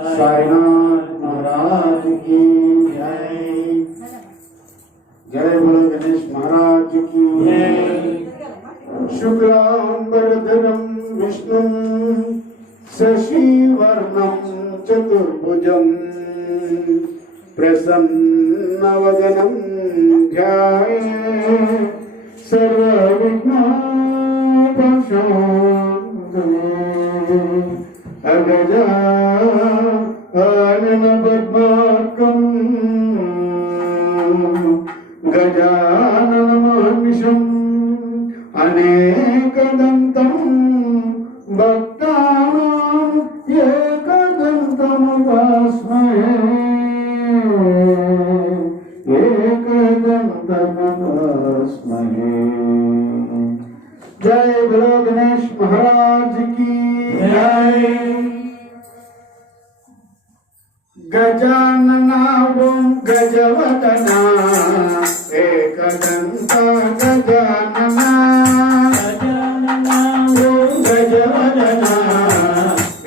साईनाथ महाराज की जय। जय बोलो गणेश महाराज की जय। शुक्लांबरधरं विष्णुं शशिवर्णं चतुर्भुजं प्रसन्नवदनं ध्यायेत् सर्वविघ्नोपशान्तये। अगजानन पद्मार्कं गजाननमहर्निशम् अनेकदन्तं भक्तानां एकदन्तमुपास्महे एकदन्तमुपास्महे। जय बोलो गणेश महाराज की जय। गजानना ओं गजवदना एकदन्ता गजानना ओं गजवदना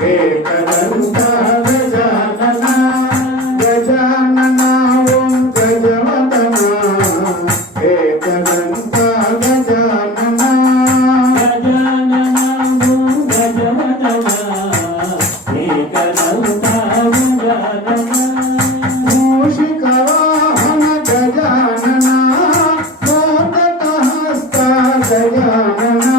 एकदन्ता गजानना गजानना ओं गजवदना एकदन्ता गजानना मूषिकवाहन गजानना मोदकहस्ता गजानना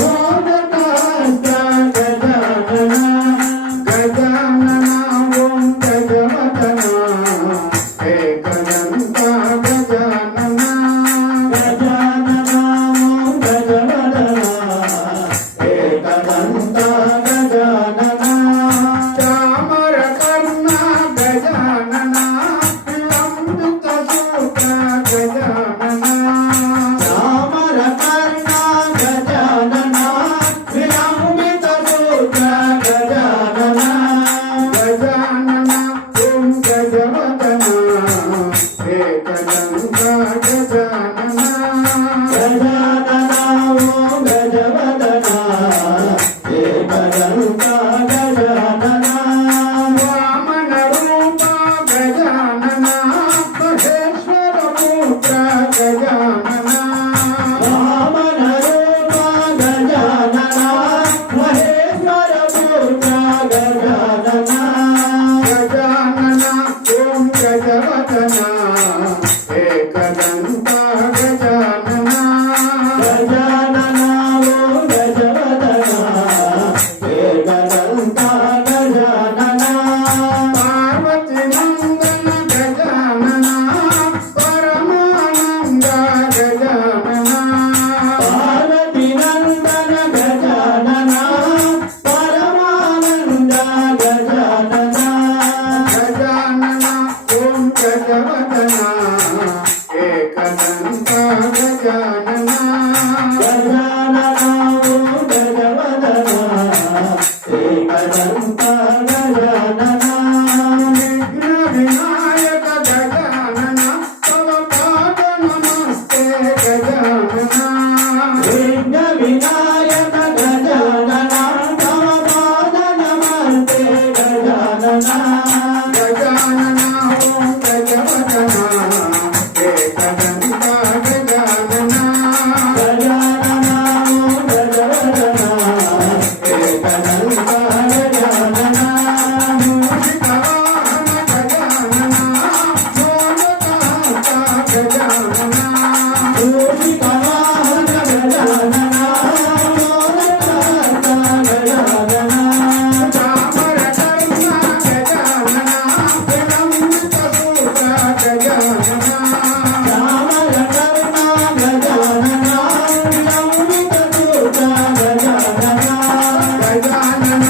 मोदकहस्ता गजानना गजानना ओं गजवदना एकदन्ता गजानना गजानना ओं गजवदना एकदन्ता गजानना चामरकर्णा गजानना लम्बितसूत्र गजानना चामरकर्णा गजानना विलम्बितसूत्र गजानना गजानना ओं गजवदना एकदन्ता गजानना गजानना ओं गजवदना एकदन्ता गजानना वामन रूप गजानना महेश्वर मूर्त गजानना वामन रूप गजानना महेश्वर मूर्त गजानना गजानना ओं गजवदना एकदन्ता गजानना गजानना ओं गजवदना एकदन्ता गजानना पार्वती नंदन गजानना परमानंद गजानना पार्वती नंदन गजानना परमानंद गजानना गजानना ओं गजवदना एकदन्ता गजानना गजानना ओं गजवदना एकदन्ता गजानना विघ्न विनायक गजानना तव पाद नमस्ते गजानना विघ्न विनायक गजानना तव पाद नमस्ते गजानना गजानना ओं गजवदना एकदन्ता गजानना गजानना ओं गजवदना एकदन्ता गजानना मूषिकवाहन गजानना मोदकहस्ता गजानना मूषिकवाहन गजानना मोदकहस्ता गजानना चामरकर्णा गजानना विलम्बितसूत्र गजानना चामरकर्णा गजानना विलम्बितसूत्र गजानना गजानना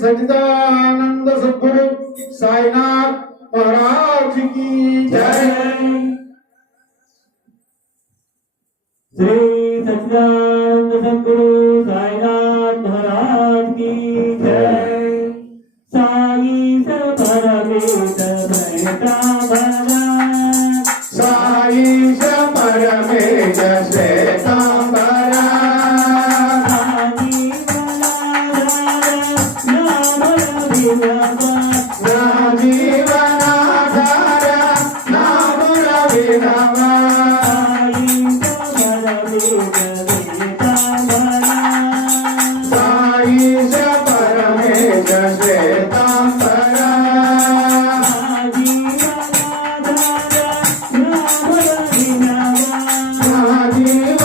सच्चिदानंद सद्गुरु साईनाथ महाराज की जय। श्री सच्चिदानंद सद्गुरु साईनाथ महाराज की जय। साई परमेश श्वेता भरा, साई परमेश श्वेता भरा, जीवनाधार नाम रविनामा, साई परमेश श्वेतांबरा,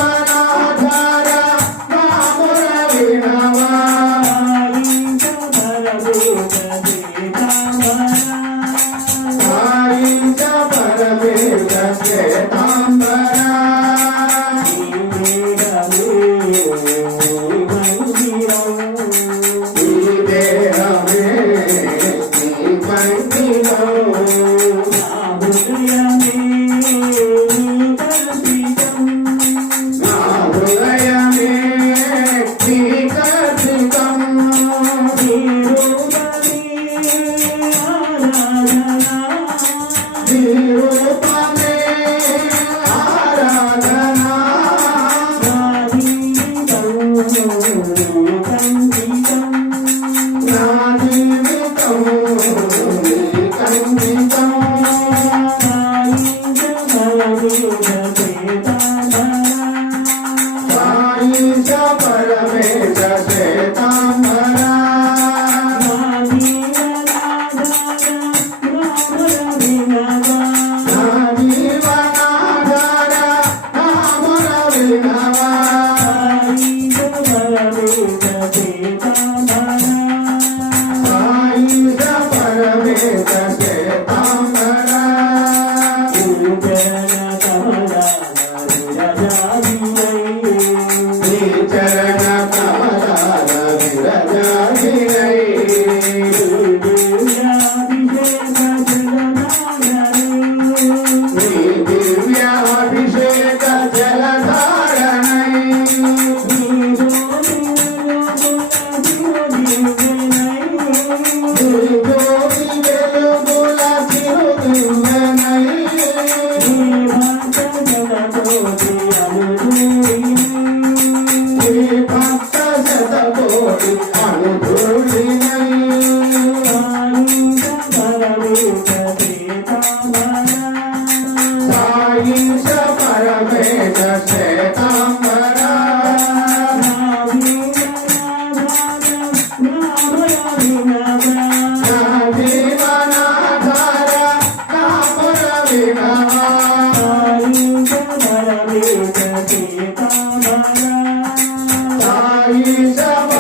जीवनाधार नाम रविनामा,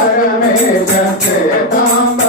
परमेश श्वेतांबरा।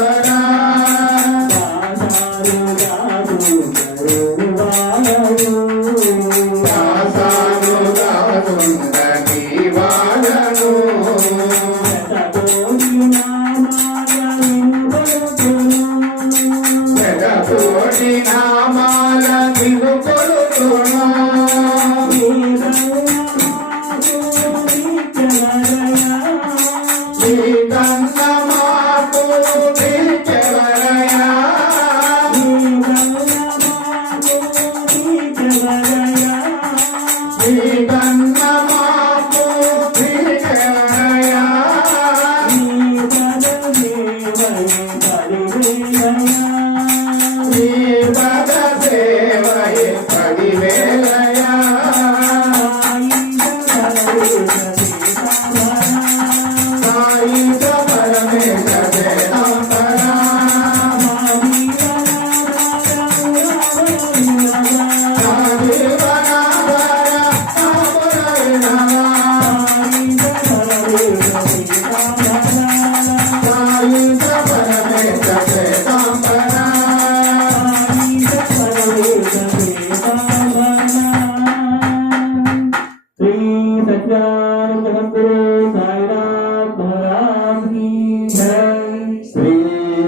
जय। श्री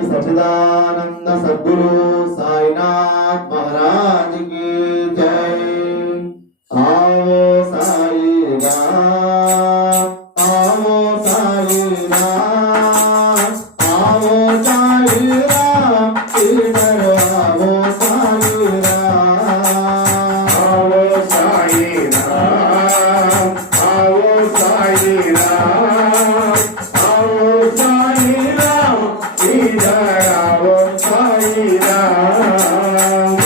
सच्चिदानंद सद्गुरु साईनाथ महाराज की जय। आओ साई राम, आओ साई राम, आओ साई राम, इधर आओ साई राम, आओ साई राम, आओ साई राम, आओ साई राम, इधर आओ साई राम,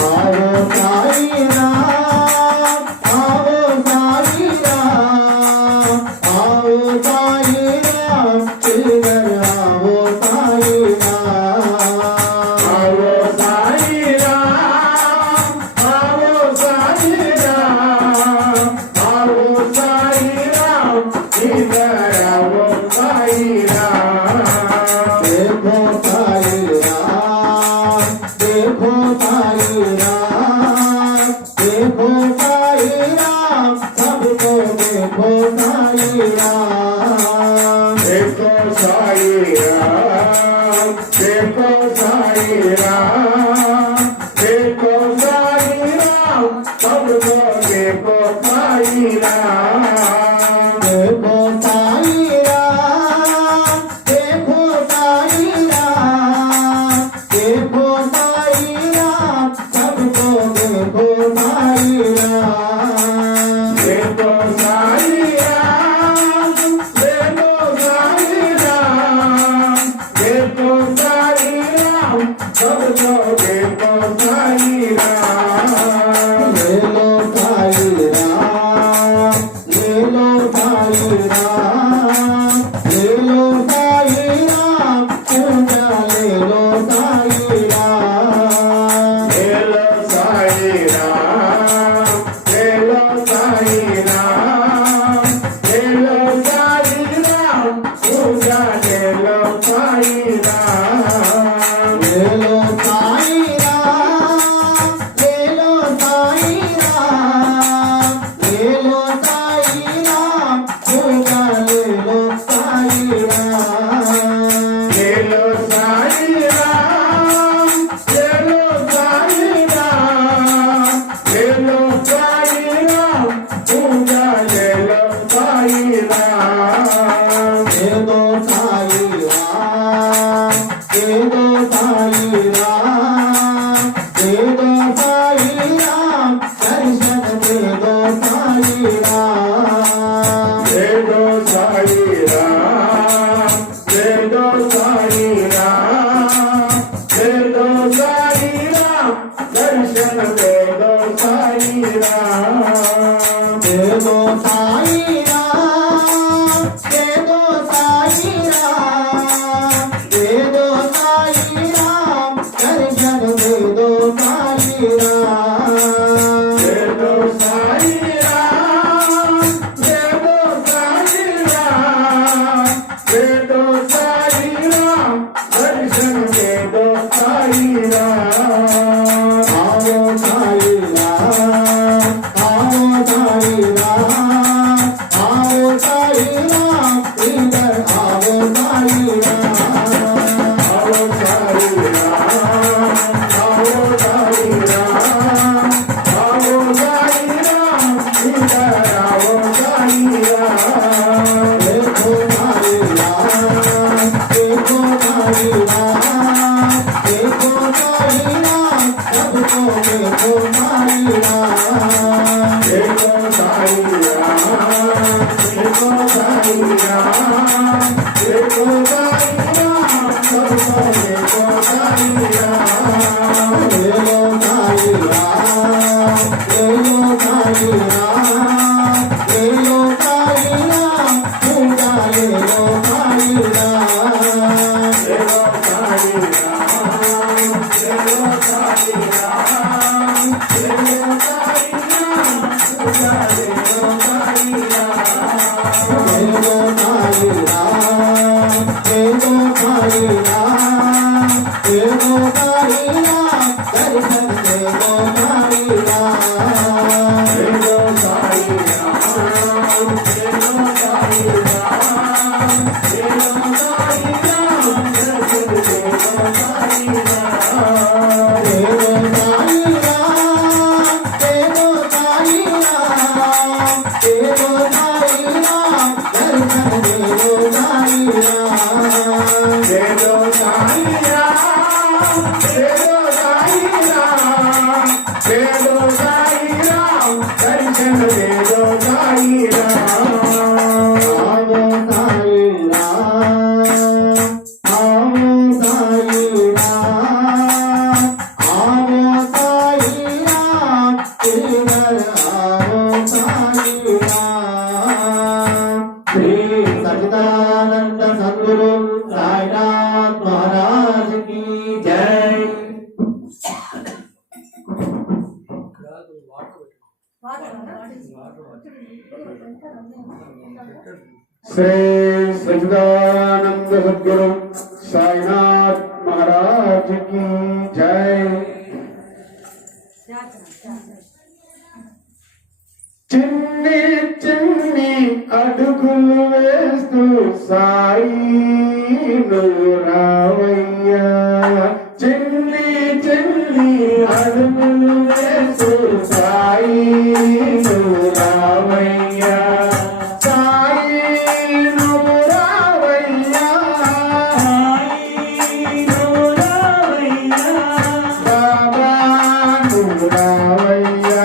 आओ साई राम, आओ साई राम, आओ साई राम, इधर आओ साई राम, आओ साई राम, आओ साई राम, आओ साई राम, इधर आओ साई राम। देखो साई राम, देखो साई राम, देखो साई राम, सबको देखो साई राम, देखो साई राम, देखो साई राम, देखो साई राम, सबको देखो साई राम, देखो साई राम, देखो साई राम, देखो साई राम, सबको देखो साई राम, देखो साई राम, देखो साई राम, देखो साई राम, सबको देखो साई राम, ले लो साई राम, ले लो साई राम, ले लो साई राम, पूजा ले लो साई राम, ले लो साई राम, ले लो साई राम, ले लो साई राम, पूजा ले लो साई राम, ले लो साई राम, ले लो साई राम, ले लो साई राम, पूजा ले लो साई राम, ले लो साई राम, ले लो साई राम, ले लो साई राम, पूजा ले लो साई राम, ले लो साई राम, ले लो साई राम, ले लो साई राम, दर्शन दे दो साई राम, ले लो साई राम, ले लो साई राम, ले लो साई राम, दर्शन दे दो साई राम, दे दो साई राम, दे दो साई राम, दे दो साई राम, दर्शन दे दो साई राम, दे दो साई राम, दे दो साई राम, दे दो साई राम, दर्शन दे दो साई राम, आओ साई राम, आओ साई राम, आओ साई राम, इधर आओ साई राम, आओ साई राम, आओ साई राम, आओ साई राम, इधर आओ साई राम, देखो साई राम, देखो साई राम, देखो साई राम, सबको देखो साई राम, देखो साई राम, देखो साई राम, देखो साई राम, सबको देखो साई राम, ले लो साई राम, ले लो साई राम, ले लो साई राम, पूजा ले लो साई राम, ले लो साई राम, ले लो सच्चिदानंद सद्गुरु साईनाथ महाराज की जय। श्री सच्चिदानंद सद्गुरु साईनाथ महाराज की जय। చిన్ని చిన్ని అడుగులు వేస్తూ సాయి నువ్వు రావయ్యా, చిన్ని చిన్ని అడుగులు వేస్తూ సాయి నువ్వు రావయ్యా, సాయి నువ్వు రావయ్యా, సాయి నువ్వు రావయ్యా, బాబా నువ్వు రావయ్యా,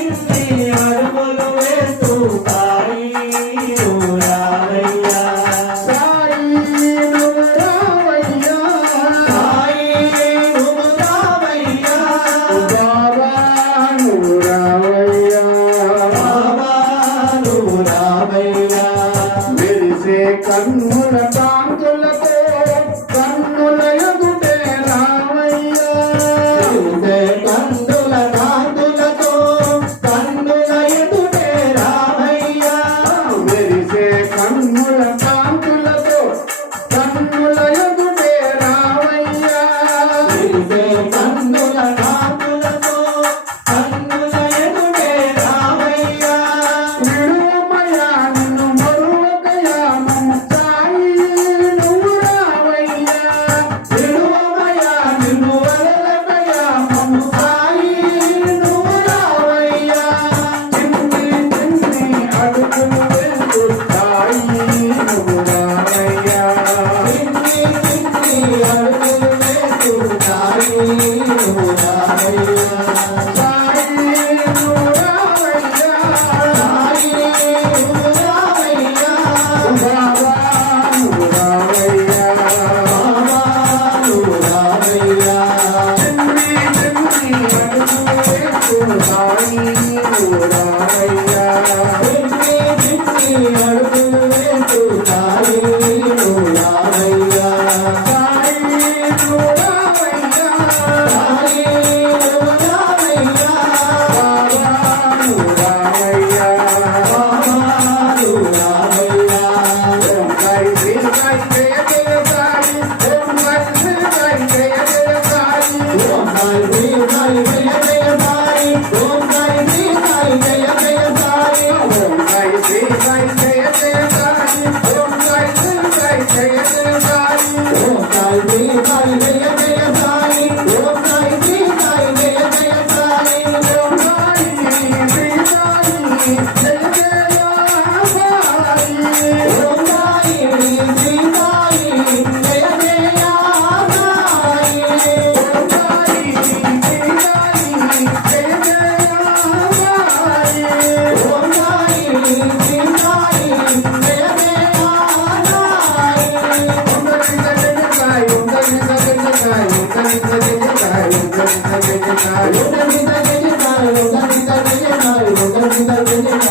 అడుగులు వేస్తూ కన్నుల కాంతులతో కన్నుల ఎదుటే రామయ్యా మెరిసే కన్నుల కాంతులతో కన్నుల ఎదుటే రామయ్యా మెరిసే కన్నుల కాంతులతో కన్నుల ఎదుటే రామయ్యా మెరిసే కన్నుల కాంతులతో కన్నుల ఎదుటే రామయ్యా విడువమయ్యా నిన్ను మరువకయా మమతాయి నువ్వు రావయ్యా విడువమయ్యా నిన్ను వదలకయా మమ్ము సాయి నువ్వు రావయ్యా చిన్ని చిన్ని అడుగులు వెళ్తూ తాయి నువ్వు రావయ్యా చిన్ని చిన్ని అడుగులు వేస్తూ సాయి నువ్వు రావయ్యా సాయి నువ్వు రావయ్యా సాయి నువ్వు రావయ్యా బాబా నువ్వు రావయ్యా బాబా నువ్వు రావయ్యా చిన్ని చిన్ని అడుగులు వేస్తూ తాయి నువ్వు రావయ్యా చిన్ని చిన్ని అడుగులు వేస్తూ సాయి నువ్వు రావయ్యా సాయి నువ్వు రావయ్యా సాయి నువ్వు రావయ్యా బాబా నువ్వు రావయ్యా బాబా నువ్వు రావయ్యా ఓం సాయి శ్రీ సాయి జయ జయ సాయి ఓం సాయి శ్రీ సాయి జయ జయ సాయి ఓం సాయి శ్రీ సాయి జయ జయ సాయి ఓం సాయి శ్రీ సాయి జయ జయ సాయి ఓం సాయి శ్రీ సాయి జయ జయ సాయి ఓం సాయి శ్రీ సాయి జయ జయ సాయి ఓం సాయి శ్రీ సాయి జయ జయ సాయి ఓం సాయి శ్రీ సాయి జయ జయ సాయి ఓం సాయి శ్రీ సాయి జయ జయ సాయి ఓం సాయి శ్రీ సాయి జయ జయ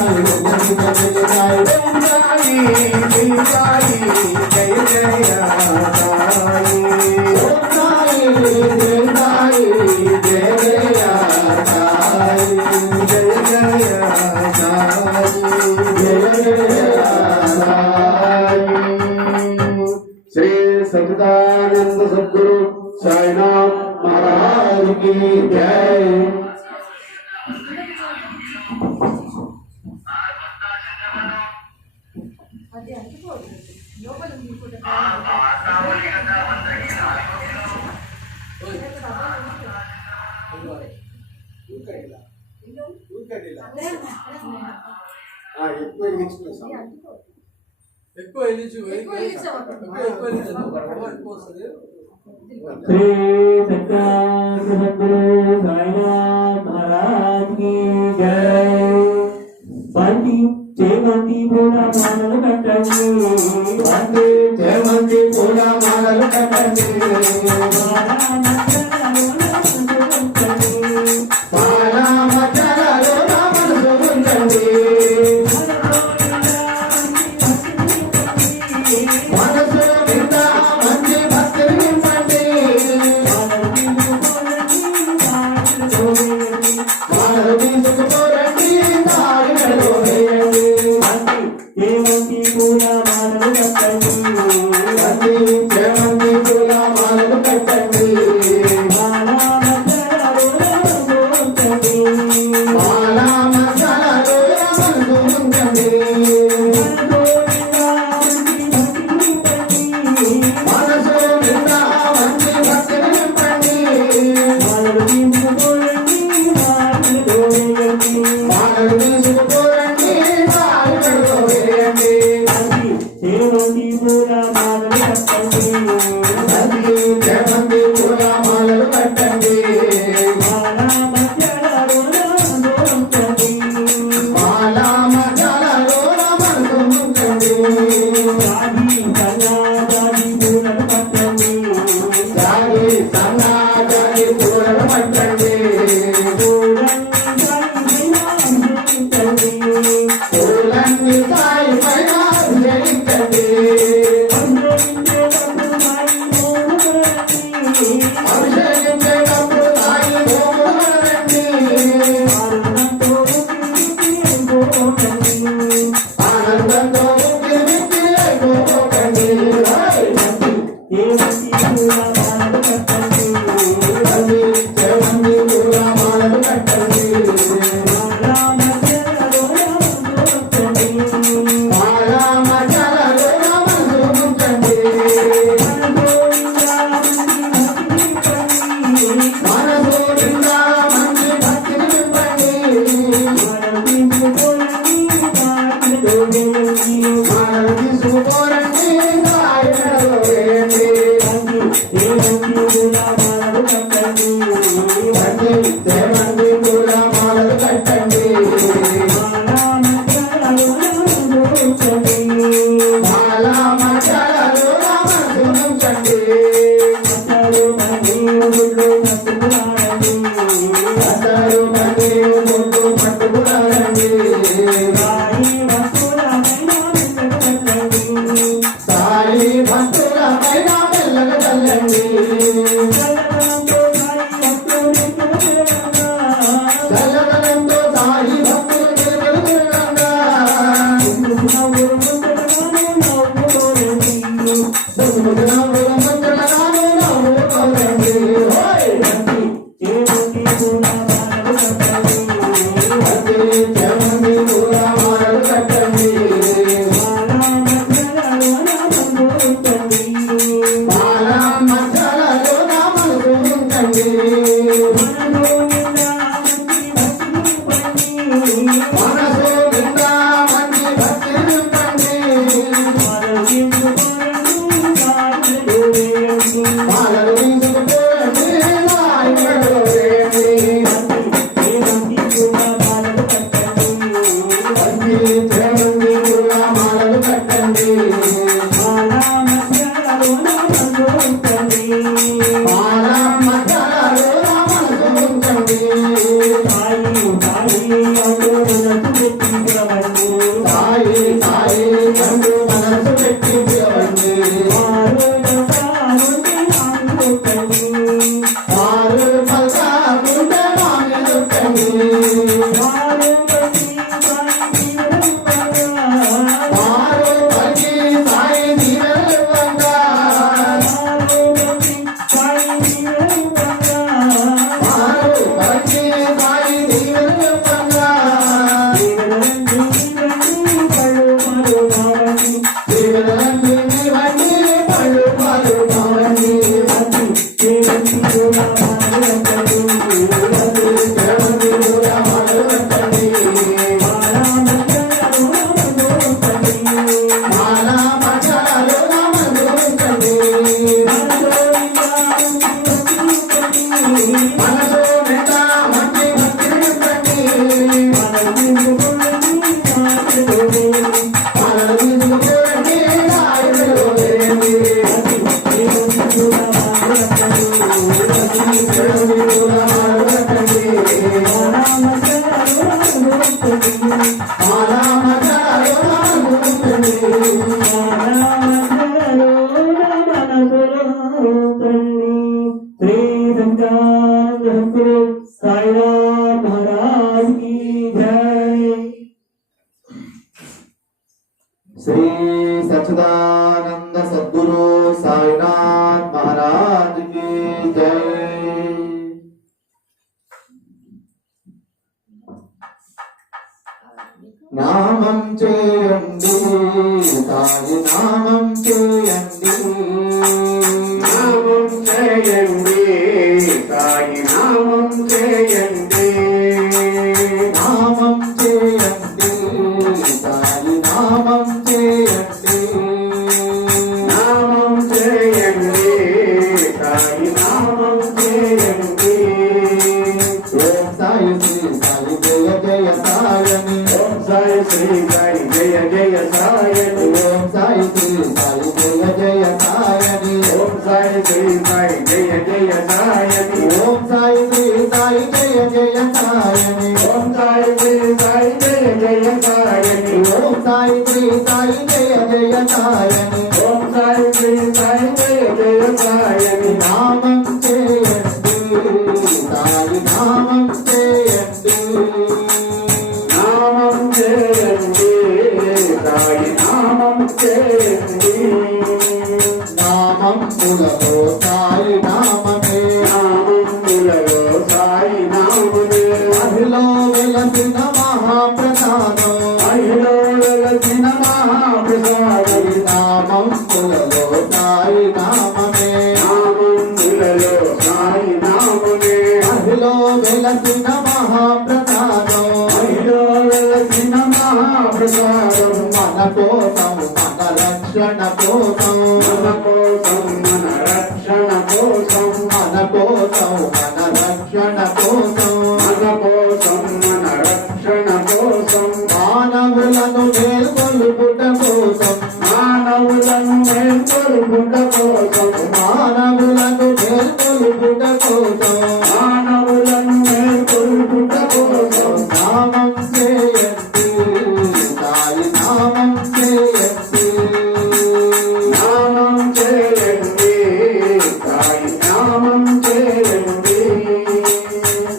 సాయి ఓం సాయి శ్రీ సాయి జయ జయ సాయి ఓం సాయి శ్రీ సాయి జయ జయ సాయి श्री सच्चिदानंद सद्गुरु साईनाथ महाराज की जय। అది అంటుకోదు లోపల తీసుకుంటే ఎక్కువ ఎలిచు ఎక్కువ వస్తుంది श्री सच्चिदानंद सद्गुरु साईनाथ महाराज की जय। बंदी చేమంతి పూల మాలలు కట్టండి వందే చేమంతి పూల మాలలు కట్టండి మాలా మధ్యలో నా మనసు ఉంచండి మనసులో నిండా మంచి భక్తిని నింపండి మాలలు తీసుకుపోరండి దారి నడవవేయండి చేమంతి పూల మాలలు కట్టండి వందే చేమంతి పూల మాలలు కట్టండి మాలా మధ్యలో ఉంచండి మాలా మధ్యలో మనసు ఉంచండి మనసులో నిండా మంచి భక్తిని నింపండి మాలలు తీసుకుపోరండి దారి నడవవేయండి చేమంతి పూల మాలలు కట్టండి చేమంతి పూల మాలలు కట్టండి మాలా మధ్యలో ఉంచండి మాలా మధ్యలో మనసు ఉంచండి జాజి సన్నాజాజి పూలను పట్టండి జాజి సన్నాజాజి పూలను పట్టండి పూలన్నీ సాయి పైన అభిషేకించండి అభిషేకించేటప్పుడు సాయి మోములండి ఆనందంతో ముక్కి ముక్కి అయిపోకండి మంది కూడా మాలలు కట్టండి మాలా మజాలలో మనసు ఉంచండి మనసు నిండా మంచి భక్తిని నింపండి మనసు తీసుకోరండి సాయిలో వేయండి మంది కూడా మాలలు కట్టండి మాలా మజాలలో మనసు ఉంచండి అతరు మంది ముందు పట్టుకురారండి సాయి భక్తుల పైన మెల్లగా చల్లండి చల్లదనంతో సాయి భక్తులు నిలబెడుతుండగా साईनाथ महाराज की जय। श्री सच्चिदानंद सद्गुरु साईनाथ महाराज की जय। नामं चेयंडी साई नामं चेयंडी, नामं चेयंडी साई नामं चेयंडी, नामं चेयंडी साई नामं चेयंडी, नामं चेयंडी साई नामं चेयंडी। ओम साई श्री साई जय जय सायनि, ओम साई श्री साई जय जय सायनि, ओम साई श्री साई जय जय सायनि, ओम साई श्री साई जय जय सायनि, ओम साई श्री साई जय जय सायनि, ओम साई श्री साई जय जय सायनि। ఓం సాయి శ్రీ సాయి జయ జయ సాయని ఓం సాయి శ్రీ సాయి జయ జయ సాయని నామం చేయండి సాయి నామం చేయండి నామం చేయండి సాయి నామం చేయండి నామములలో సాయి నామమే నామములలో సాయి నామమే మహిలో వెలసిన మహాప్రసాదం మహిళలో వెలసిన మహాప్రసాదం నామములలో సాయి నామమే నామములలో సాయి నామమే మహిలో వెలసిన మహాప్రసాదం మహిళలో వెలసిన మహాప్రసాదం మన కోసం మన రక్షణ కోసం మన కోసం మన రక్షణ కోసం మన కోసం మన రక్షణ కోసం మన కోసం మన రక్షణ కోసం మానవులను మేల్కొల్పుట కోసం మానవులను మేల్కొల్పుట కోసం మానవులను మేల్కొల్పుట కోసం మానవులను మేల్కొల్పుట కోసం నామం చేయండి సాయి నామం చేయండి నామం చేయండి సాయి నామం చేయండి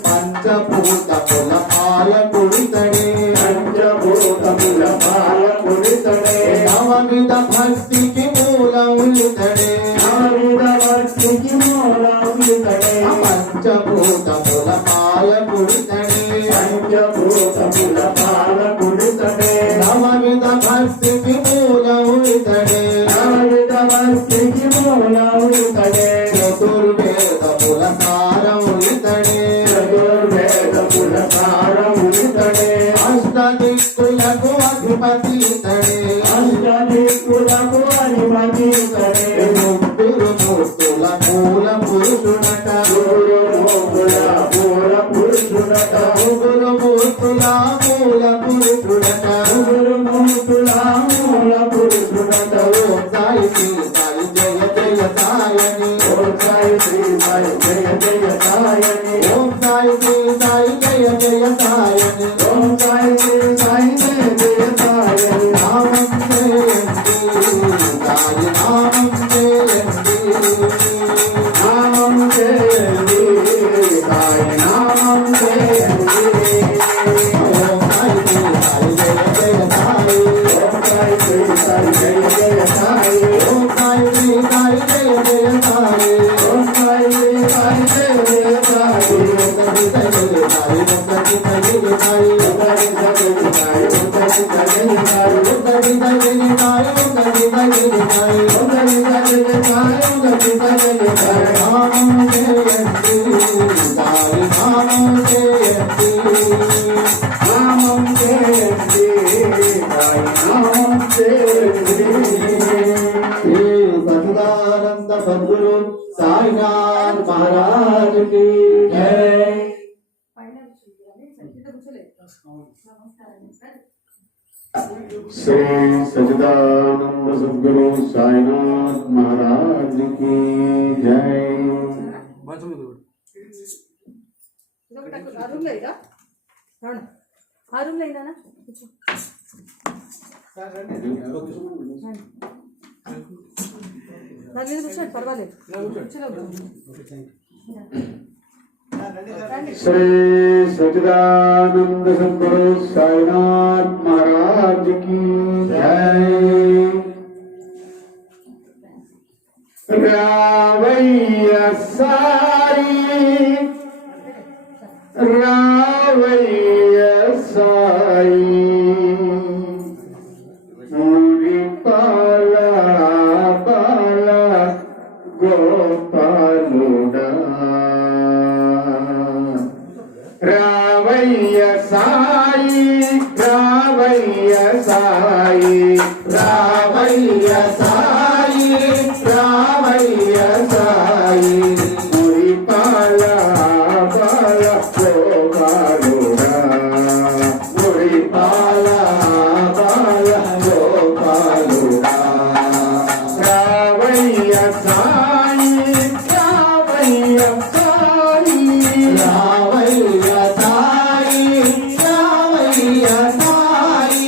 పంచభూతముల పాలకుడితడే పంచభూతముల పాలకుడితడే నవవిధ భక్తికి మూలములితడే నవవిధ భక్తికి మూలములితడే పంచభూతముల పాలకుడితడే పంచభూతముల పాలకుడితడే నవవిధ భక్తికి మూలములితడే నవవిధ భక్తికి మూలములితడే చతుర్వేదముల సారములితడే చతుర్వేదముల సారములితడే అష్టదిక్కులకు అధిపతి ఇతడే అష్టదిక్కులకు అధిపతితడే ముగ్గురు మూర్తుల మూల పురుషుడట గురుమూర్తుల మూల పురుషుడట ముగ్గురు మూర్తుల మూల పురుషుడట గురుమూర్తుల మూల పురుషుడట ఓం సాయి శ్రీ సాయి జయ జయ సాయని ఓం సాయి శ్రీ సాయి జయ జయ సాయని ఓం సాయి శ్రీ సాయి జయ జయ సాయని ఓం సాయి శ్రీ సాయి జయ జయ సాయని నామం చేయండి సాయి నామం చేయండి నామం చేయండి సాయి నామం చేయండి ఓం సాయి శ్రీ సాయి జయ జయ సాయి ఓం సాయి శ్రీ సాయి జయ జయ సాయి ఓం సాయి శ్రీ సాయి జయ జయ సాయి ఓం సాయి శ్రీ సాయి జయ జయ సాయి ఒకటి తగిలి సాయి ఒకటి తగిలి సాయి ఒకటి తగిలి సాయి ఒకటి తగిలి సాయి ఒకటి తగిలి సాయి ఒకటి తగిలి సాయి ఒకటి తగిలి సాయి ఒకటి తగిలి సాయి నామం చేయండి సాయి నామం చేయండి నామం చేయండి సాయి నామం చేయండి శ్రీ సచిదానంద సద్గురు సాయినాథ్ మహారాజ్ కి జై. పైన కూర్చోలేదు. కింద కూర్చోలేదు. నమస్కారం. శ్రీ సచిదానంద సద్గురు సాయినాథ్ మహారాజ్ కి జై మంచం మీద పడు. ఇదొకటి అక్కడ ఆ రూమ్లో ఇదా రాను ఆ రూమ్లో ఇదానా కూర్చో. దాని మీద కూర్చోండి పర్వాలేదు కూర్చోలేదు. శ్రీ సచిదానంద సద్గురు సాయినాథ్ మహారాజ్ కి జై రావయ్య సాయి రావయ్య సాయి మురి పాల బాల గోపాలుడా రావయ్య సాయి రావయ్య సాయి రావయ్య సాయి రావయ్య సాయి మురి పాల బాల గోపాలుడా మురి పాల బాల గోపాలుడా రావయ్య సాయి రావయ్య సాయి రావయ్య సాయి రావయ్య సాయి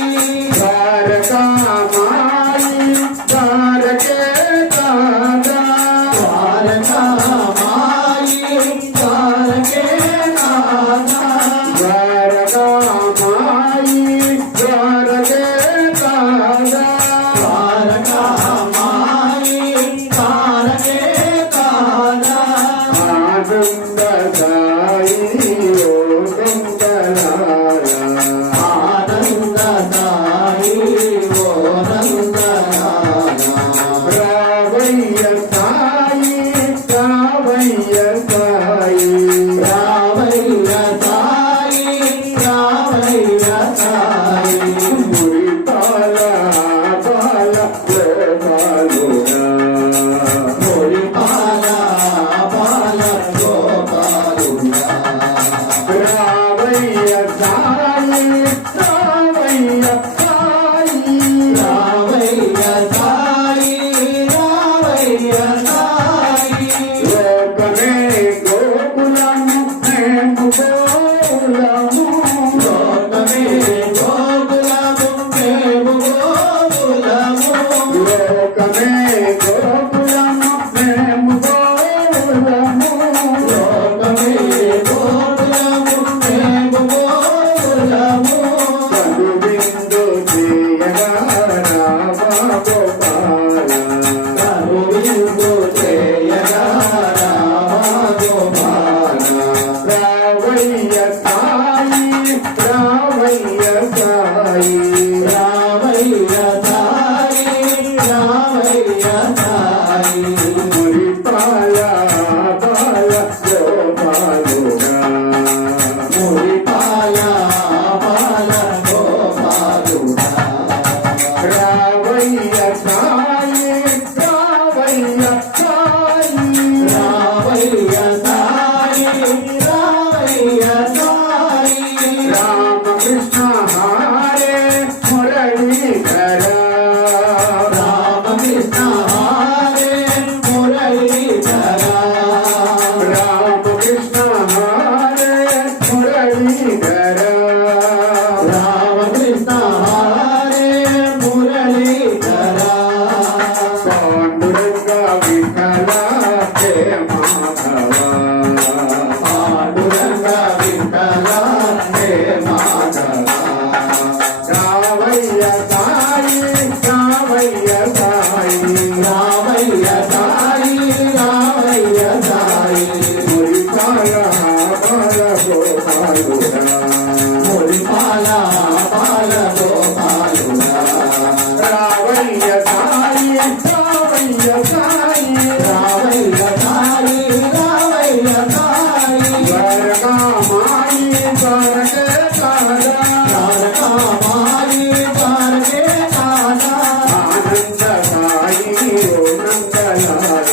मुरलीधर राम कृष्ण हरे मुरलीधर राम कृष्ण हरे मुरलीधर राम कृष्ण हरे मुरलीधर पांडुरंग विठ्ठल हे माधवा पांडुरंग विठ्ठल हे माधवा रावయ్య साई रावయ్య साई रामయ్య సాయి రామయ్య సాయి మురిపాల బాల గోపాలుడా మురిపాల పాల గోపాలుడా రావయ్య సాయి రావయ్య సాయి రామయ్య సాయి రామయ్య సాయి వరమాయి వరకే కాదా తారకామాయి తారకే కాదా ఆనంద సాయి ఓ నందలాల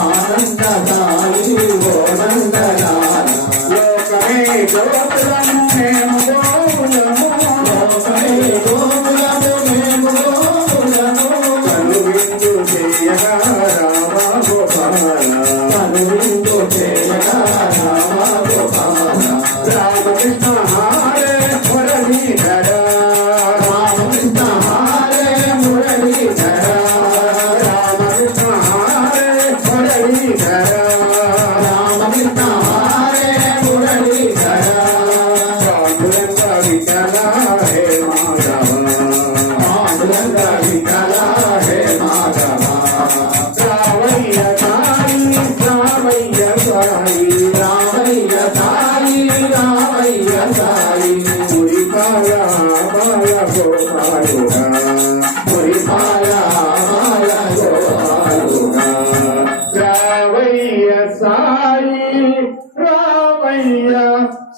ఆనంద సాయి ఓ నందలాల లోకమే గోపురము మేము గోపురము లోకమే గోకులము మేము గోకులము కనువిందు చేయగా రామ గోపాల కనువిందు చేయగా రామ గోపాల రామకృష్ణ హరే మురళీధర రామకృష్ణ హరే మురళీధర రామకృష్ణ హరే మురళీధర రామకృష్ణ హరే మురళీధర పాండురంగ విఠల హే మాధవ పాండురంగ విఠల హే మాధవ రావయ్య సాయి రావయ్య సాయి రామయ్య సాయి రామయ్య సాయి మురిపాల బాల గోపాలుడా మురిపాల బాల గోపాలుడా రావయ్య సాయి రావయ్య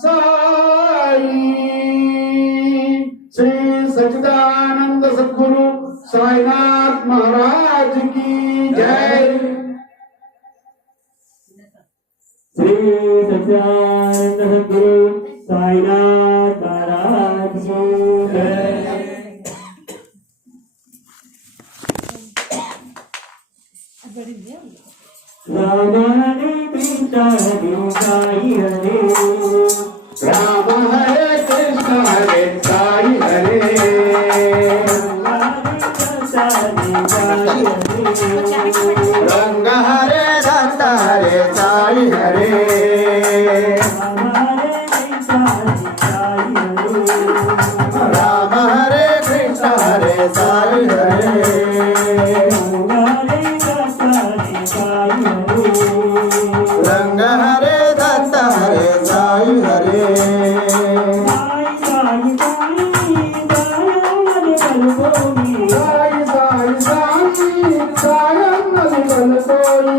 సాయి శ్రీ సచ్చిదానంద సద్గురు సాయినాథ్ మహారాజ్ की जय श्री सत्यानंद सद्गुरु साईनाथ महाराज की जय राम हरे कृष्ण हरे साई हरे राम हरे कृष्ण हरे साई हरे रंग हरे दत्त हरे साई हरे राम हरे कृष्ण हरे साई हरे रंग हरे दत्त हरे साई हरे साई साई साई सायं नदी बलतोई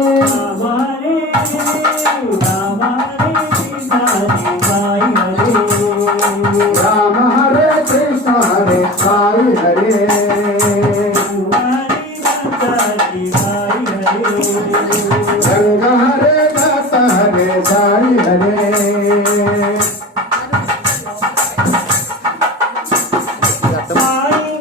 राम हरे कृष्ण हरे साई हरे रंग हरे दत्त हरे साई हरे साई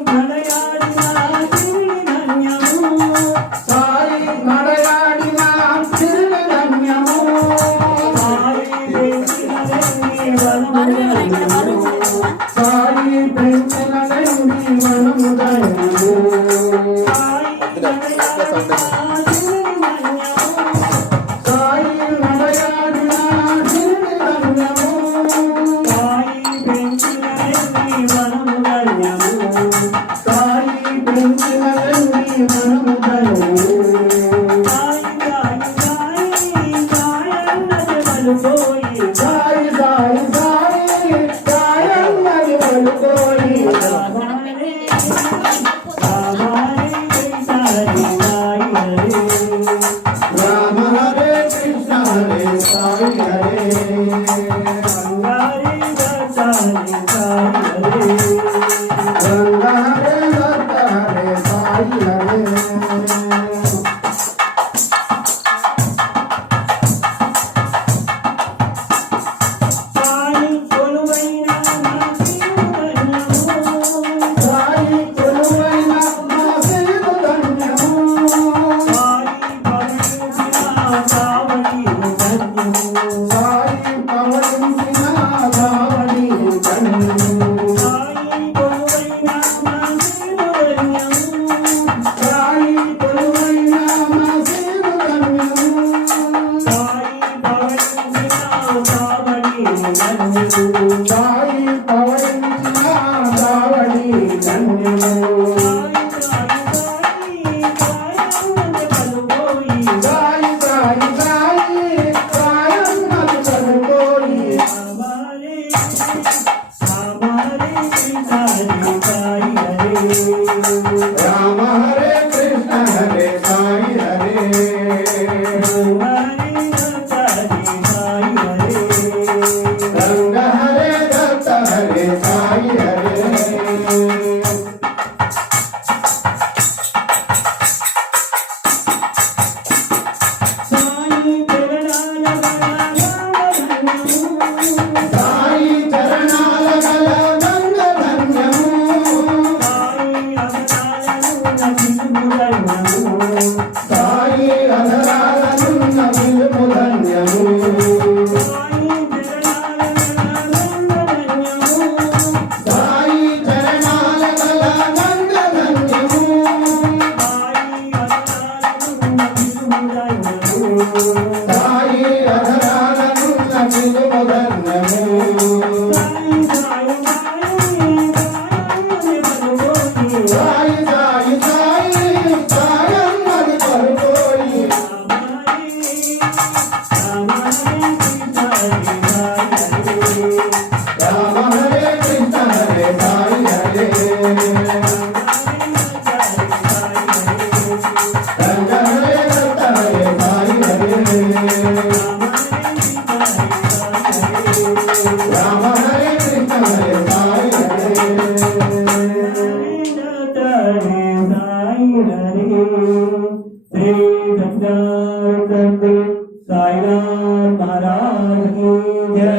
राम हरे कृष्ण हरे साई हरे रंग हरे दत्त हरे साई हरे साईनाथ महाराज की जय।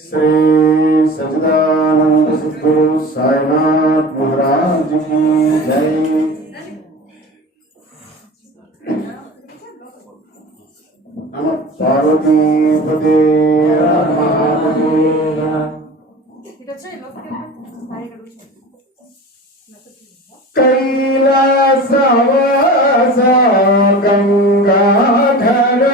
श्री सच्चिदानंद सद्गुरु साईनाथ महाराज की जय। नमः पार्वती पते महादेव। कैलासवास गंगाधर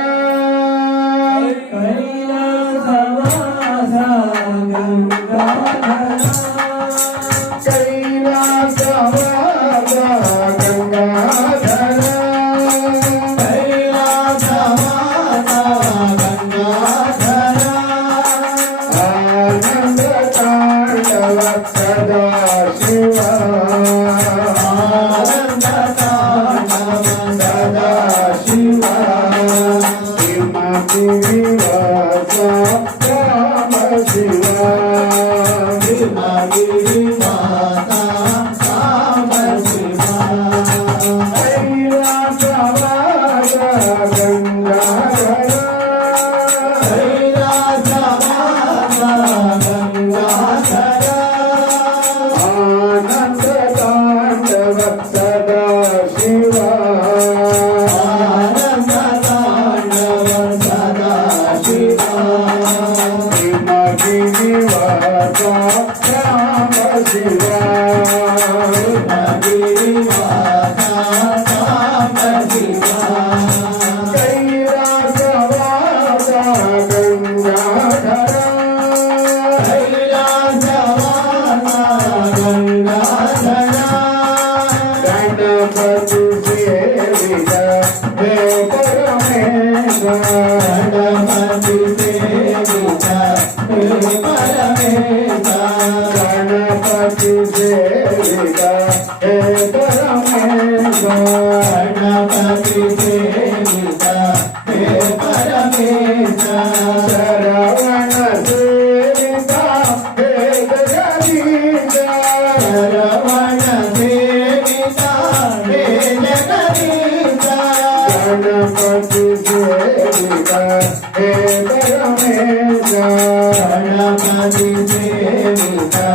गणपति सेविका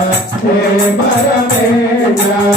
हे परमेश्वर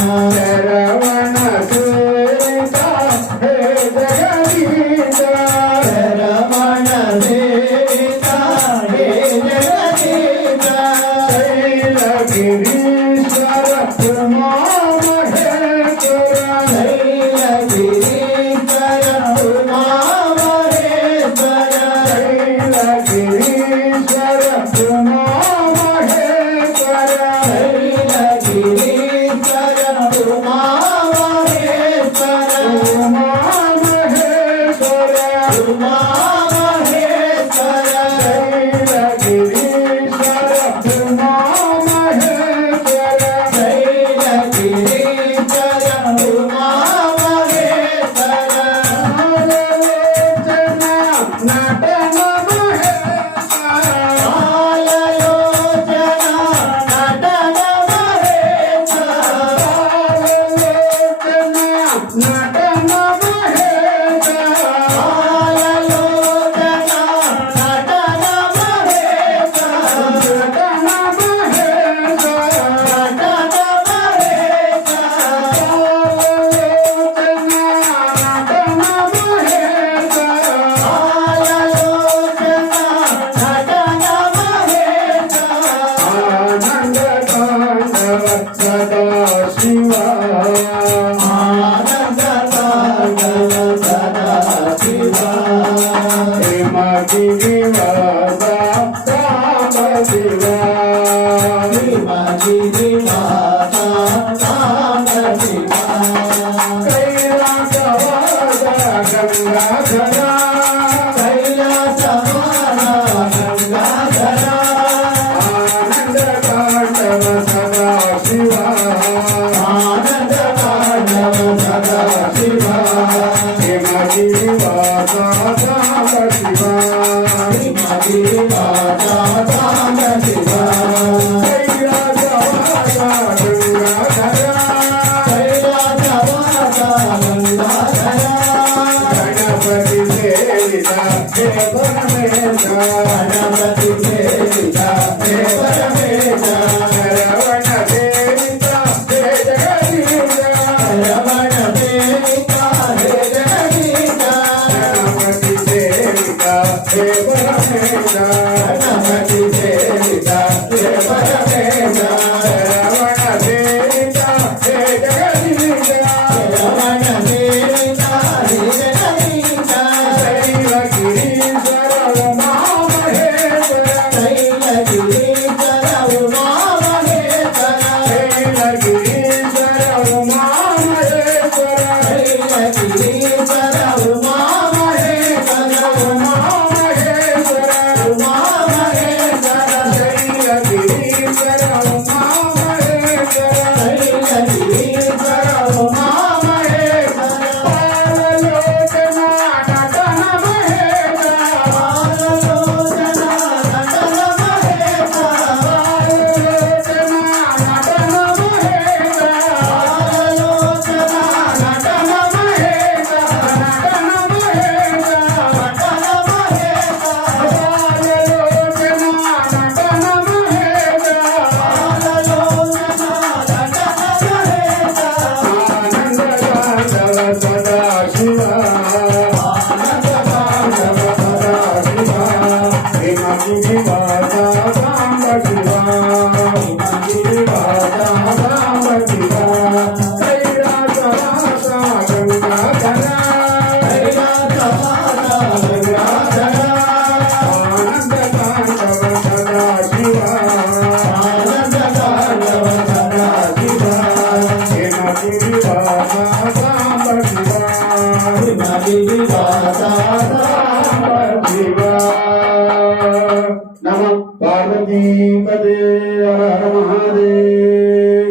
नमः पार्वती पदे हर हर महादेव।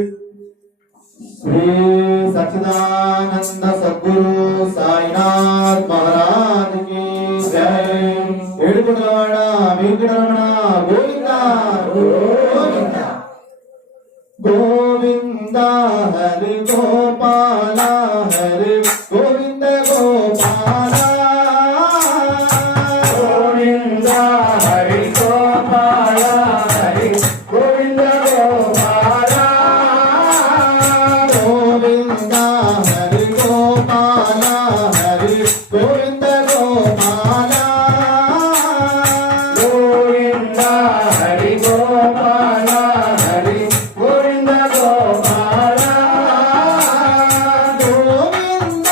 श्री सच्चिदानंद सद्गुरु साईनाथ महाराज की जय। ఏడుగుండలవాడ వెంకటరమణ గోవింద గోవింద గోవింద హరి గోపాల హరి గోవింద గోపాల గోవింద హరి గోపాల హరి గోవింద గోపాల గోవింద హరి గోపాల హరి గోవింద గోపాల గోవింద హరి గోపాల హరి గోవింద గోపాల గోవింద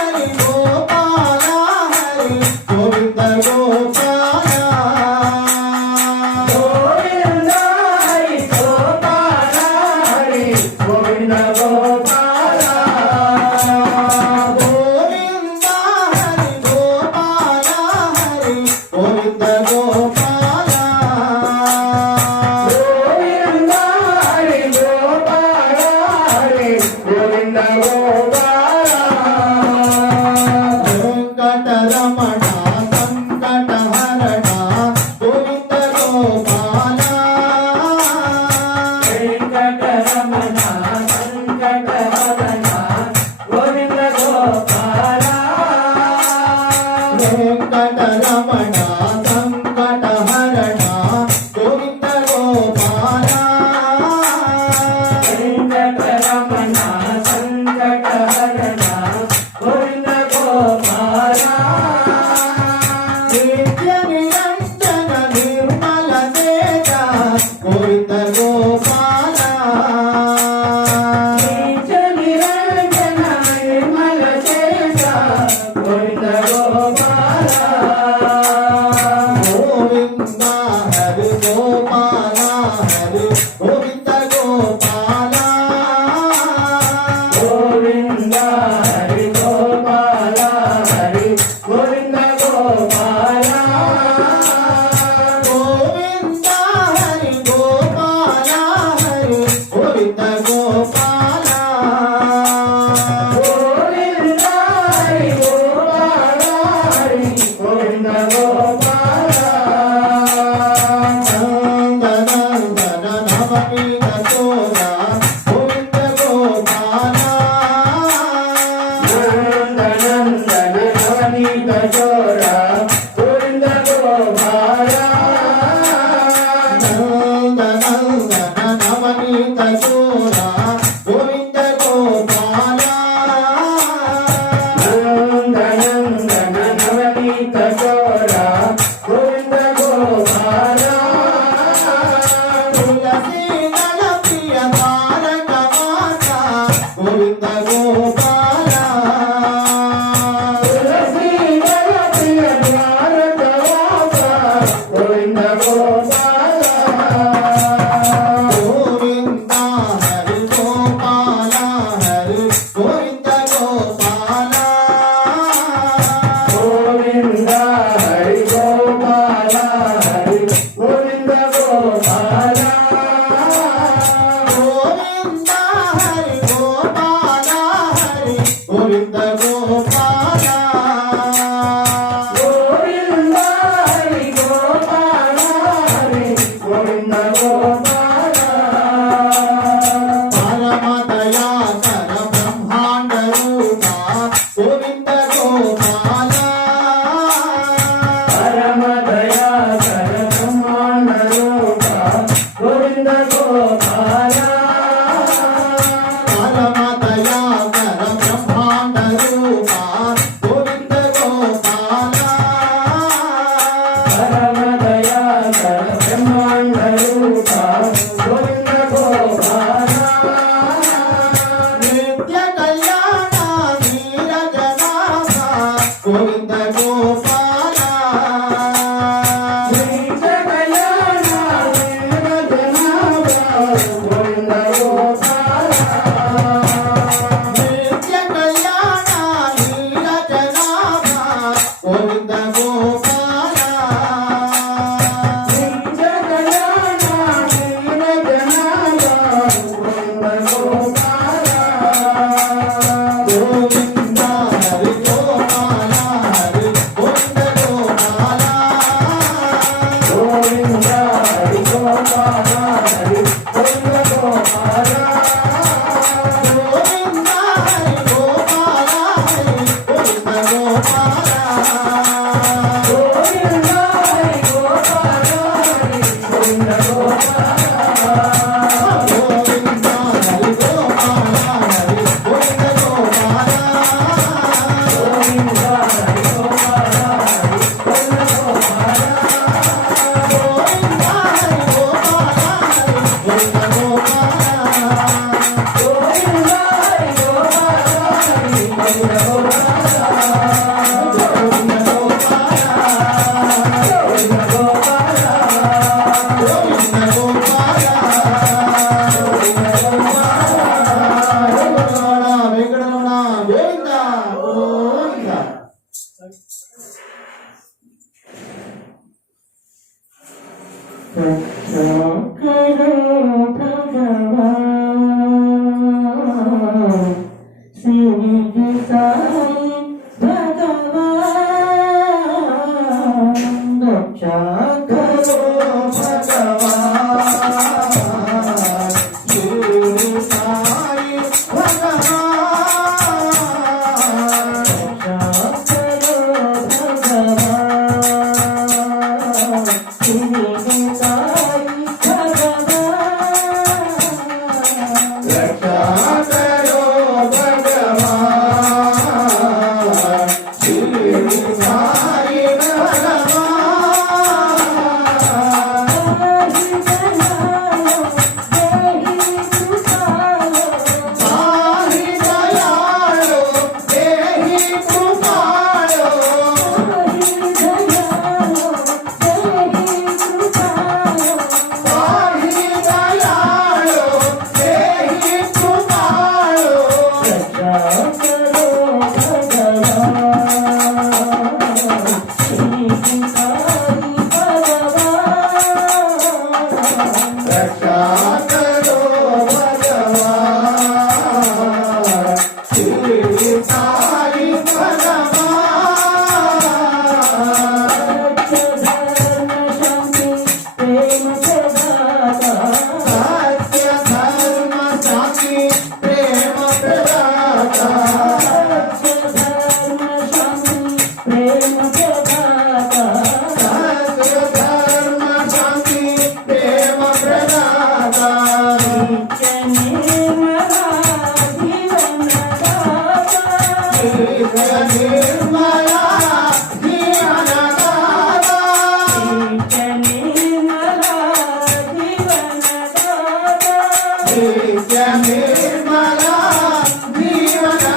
హరి గోపాల హరి గోవింద గోపాల గోవింద హరి గోపాల హరి గోవింద గోపాల గోవింద హరి గోపాల హరి గోవింద గోపాల గోవింద హరి గోపాల హరి గోవింద గోపాల వెంకటరమణ సంకటహరణ గోవింద గోపాల వెంకటరమణ సంకటహరణ గోవింద గోపాల వెంకటరమణ సంకటహరణ గోవింద గోపాల వెంకటరమణ సంకటహరణ గోపాల తులసి దళ ప్రియ ద్వారకవాస గోవింద గోపాల గోవింద హరి గోపాల హరి గోవింద గోపాల గోవింద హరి గోపాల హరి గోవింద గోపాల గోవింద హరి గోపాల హరి గోవింద గోపాల గోవింద హరి గోపాల హరి గోవింద గోపాల పరమ దయాకర బ్రహ్మాండ రూప గోవింద గోపాల పరమ దయాకర బ్రహ్మాండ రూప గోవింద గోపాల పరమ దయాకర బ్రహ్మాండ రూప గోవింద గోపాల పరమ దయాకర బ్రహ్మాండ రూప గోవింద గోపాల నిత్య కళ్యాణ నీరజనాభ గోవింద గోపాల నిత్య కళ్యాణ వీర జనాభ గోవింద గోపాల నిత్య కళ్యాణ నీరజనాభ గోవింద గోపాల నిత్య కళ్యాణ వీర జనాభ గోవింద గోపాల గోవింద హరి గోపాల హరి గోవింద గోపాల గోవింద హరి గోపాల హరి గోవింద గోపాల గోవింద హరి గోపాల హరి గోవింద గోపాల గోవింద హరి గోపాల హరి గోవింద గోపాల గోవింద హరి గోపాల హరి గోవింద గోపాల గోవింద హరి గోపాల హరి గోవింద గోపాల గోవింద హరి గోపాల హరి గోవింద గోపాల గోవింద హరి గోపాల హరి గోవింద గోపాల గోవింద గోపాల గోవింద గోపాల గోవింద గోపాల వెంకటరమణ గోవింద గోవింద నిర్మల జీవన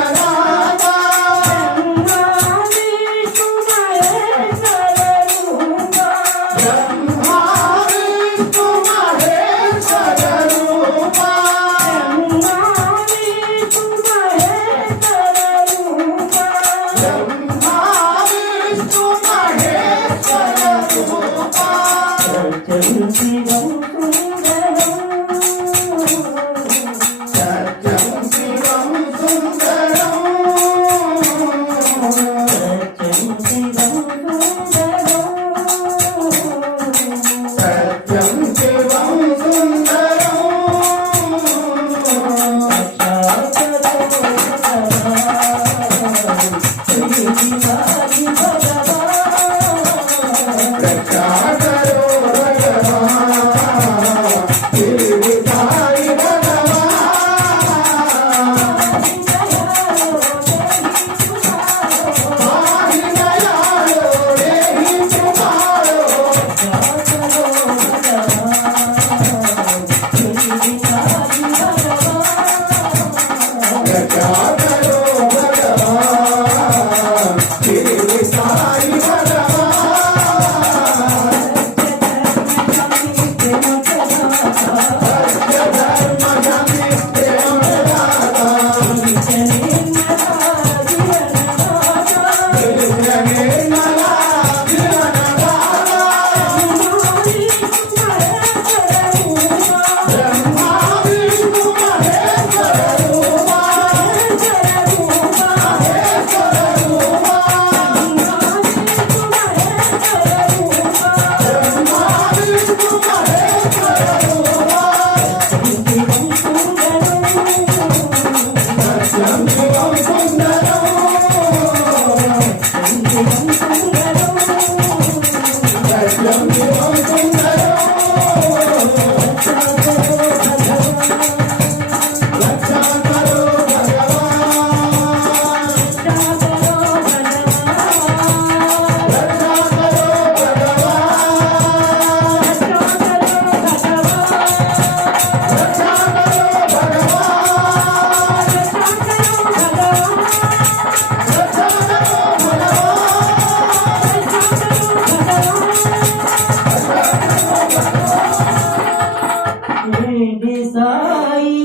సాయి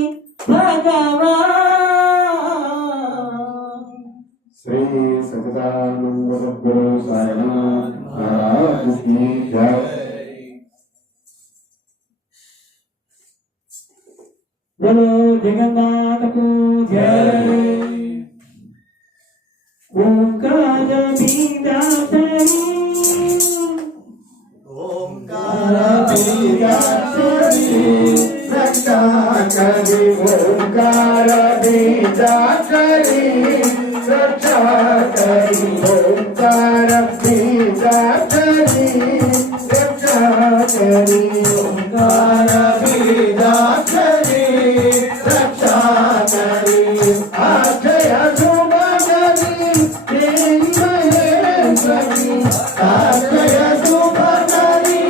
భగవాన్ శ్రీ సచిదానంద సద్గురు సాయినాథ్ మహారాజ్ की जय। बोलो जगन्नाथ को जय। ओंकार बीजाक्षरी ओंकार बीजाक्षरी रक्षाकरी ओंकार बीजाक्षरी रक्षाकरी ओंकार बीजाक्षरी रक्षाकरी ओंकार बीजाक्षरी रक्षाकरी अक्षय शुभकरी देवी महेश्वरी अक्षय शुभकरी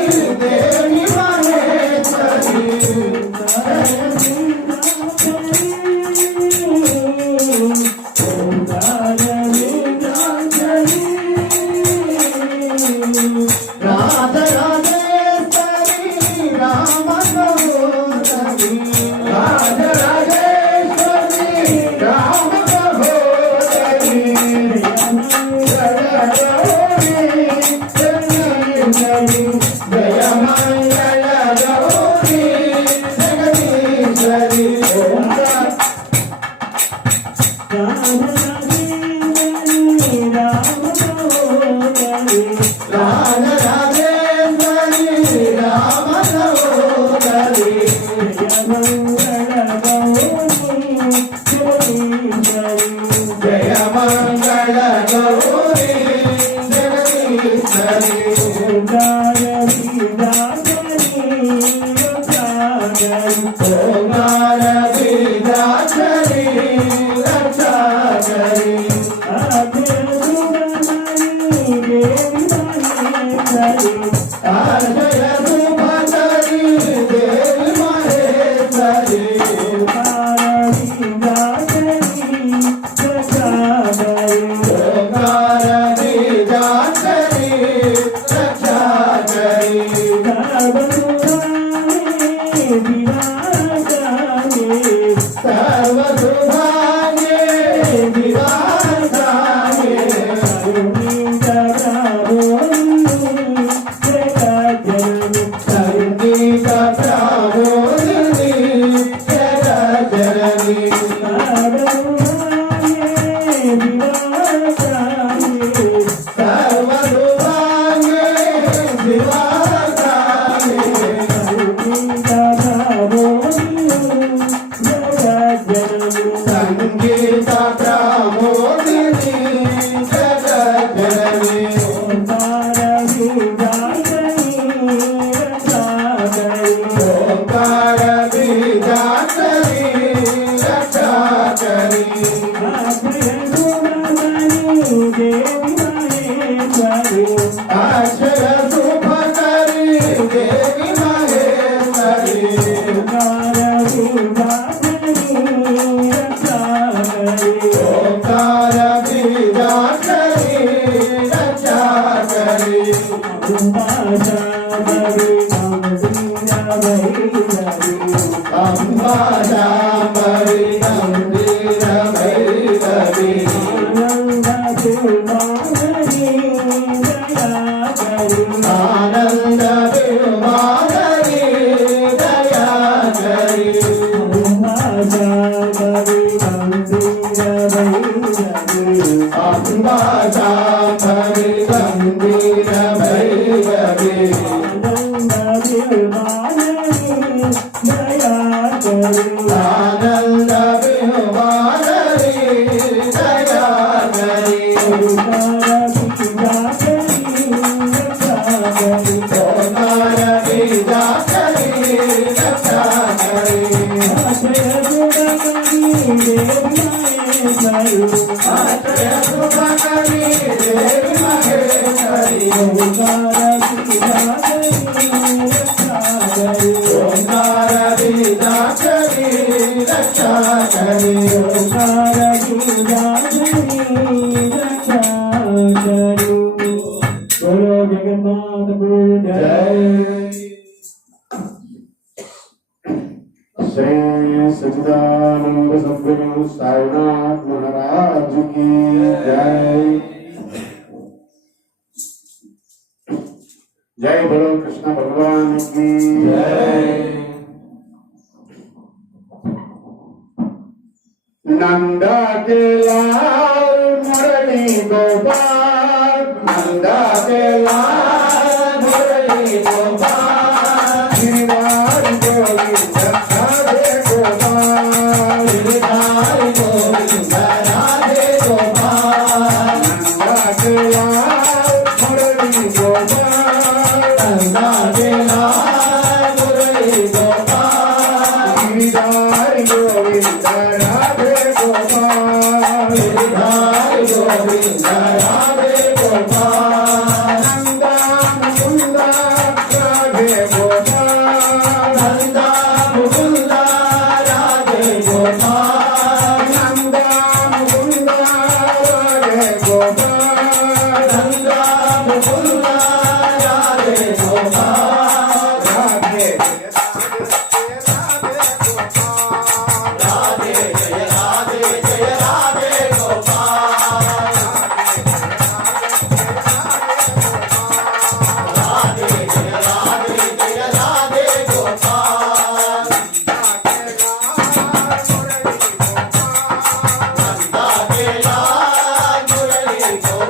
देवी महेश्वरी राधा राधेश्वरी राम सहोदरी राधा राधेश्वरी राम सहोदरी जय मंगल गौरी जगदीश्वरी ओंकार राधा राधेश्वरी राम सहोदरी जय मंगल गौरी जगदीश्वरी ओंकार बीजाक्षरी रक्षाकरी अक्षय शुभकरी देवी महेश्वरी ओंकार बीजाक्षरी रक्षाकरी सर्वसुभाग्ये विराजते करी आनंद बिरमानरी दया करी आनंद बिरमानरी दया करी भाषा कवि मंदिर भैरवी अंबाजा कवि गंभीर भैरवी आनंद बिरमानरी दया करी आनंद बिरमानरी दया करी ओंकार बीजा करी रक्षा करी आश्रय सुख करी देवी महेश्वरी ओंकार बीजा करी रक्षा करी बोलो जगन्नाथ जय। श्री सच्चिदानंद सद्गुरु साईनाथ महाराज की जय। जय बोलो कृष्ण भगवान की जय। नंदा के लाल मुरली गोपाल नंदा के लाल मुरली गोपाल गिरिधारी गोविंद राधे गोपाल गिरिधारी गोविंद राधे गोपाल नंदा के लाल मुरली गोपाल नंदा के लाल मुरली गोपाल गिरिधारी गोविंद राधे गोपाल गिरिधारी गोविंद राधे गोपाल नंदा मुकुंद राधे गोपाल नंदा मुकुंद राधे गोपाल नंदा मुकुंद राधे गोपाल नंदा मुकुंद राधे गोपाल राधे राधे जय राधे जय राधे गोपाल राधे जय राधे जय राधे गोपाल नंदा के लाल मुरली गोपाल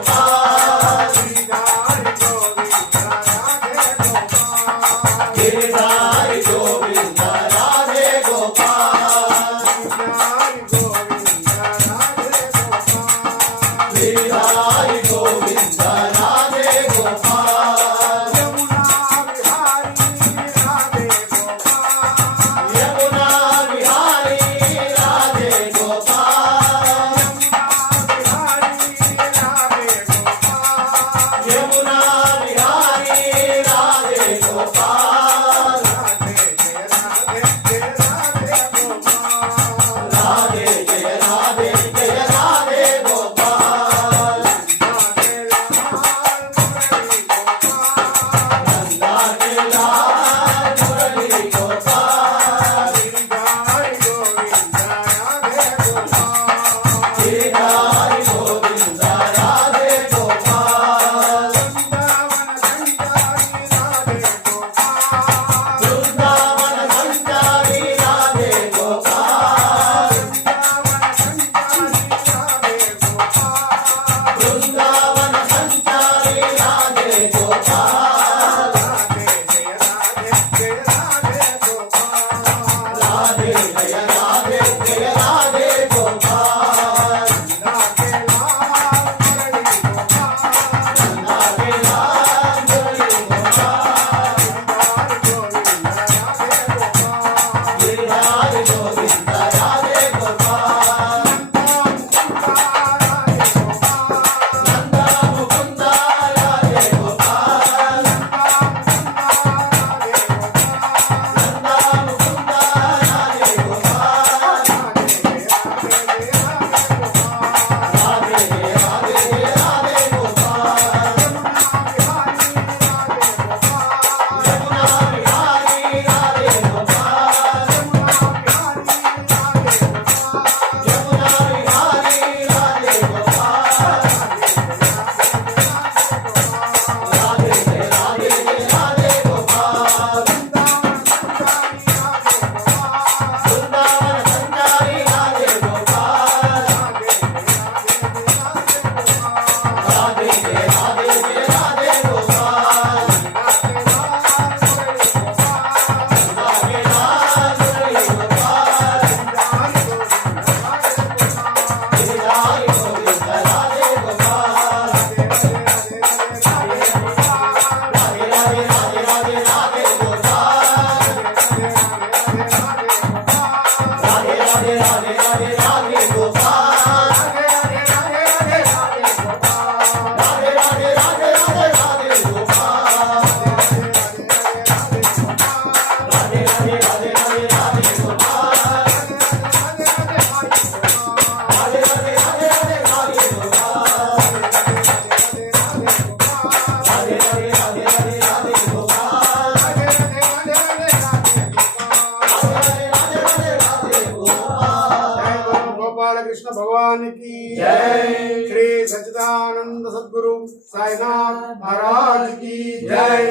श्री सच्चिदानंद सद्गुरु साईनाथ महाराज की जय।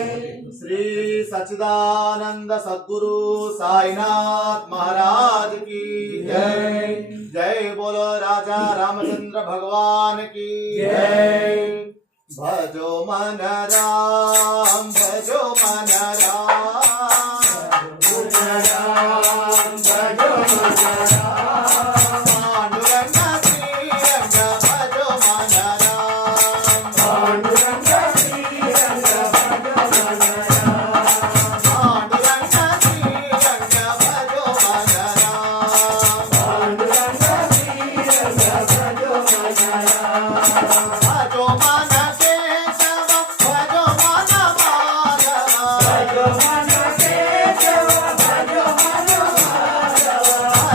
श्री सच्चिदानंद सद्गुरु साईनाथ महाराज की जय। जय बोलो राजा रामचंद्र भगवान की जय। भजो मन राम भजो मन राम भजो मन राम भजो मन राम पांडुरंग श्रीरंग भजो मन राम पांडुरंग श्रीरंग भजो मन राम पांडुरंग श्रीरंग भजो मन राम पांडुरंग श्रीरंग भजो मन राम भजो मन केशव भजो मन माधव भजो मन केशव भजो मन माधव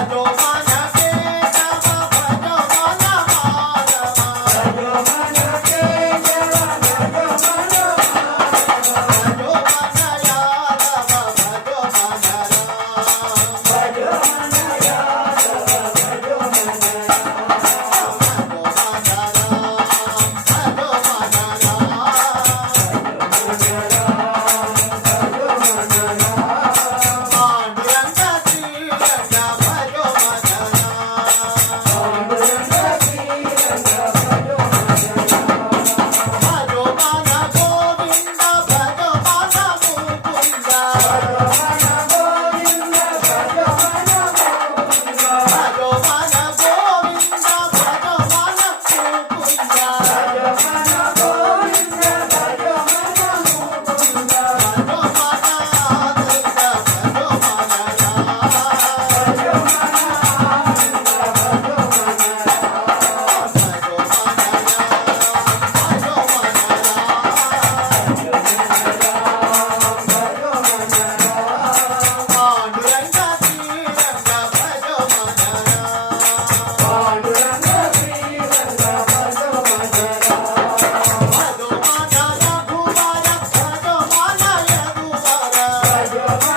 भजो मन केशव भजो मन माधव भजो मन केशव भजो मन माधव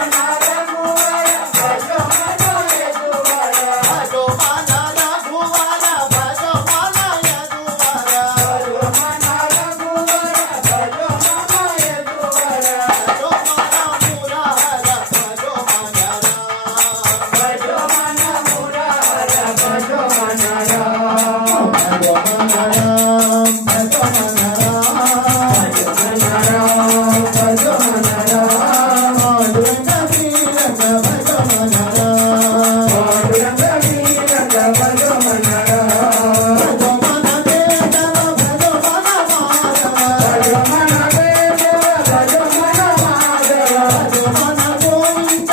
भजो मन यादव भजो मन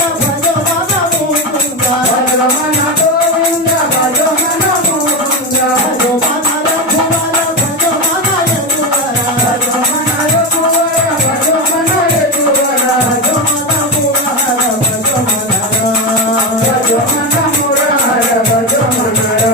राम भजो मन यादव भजो मन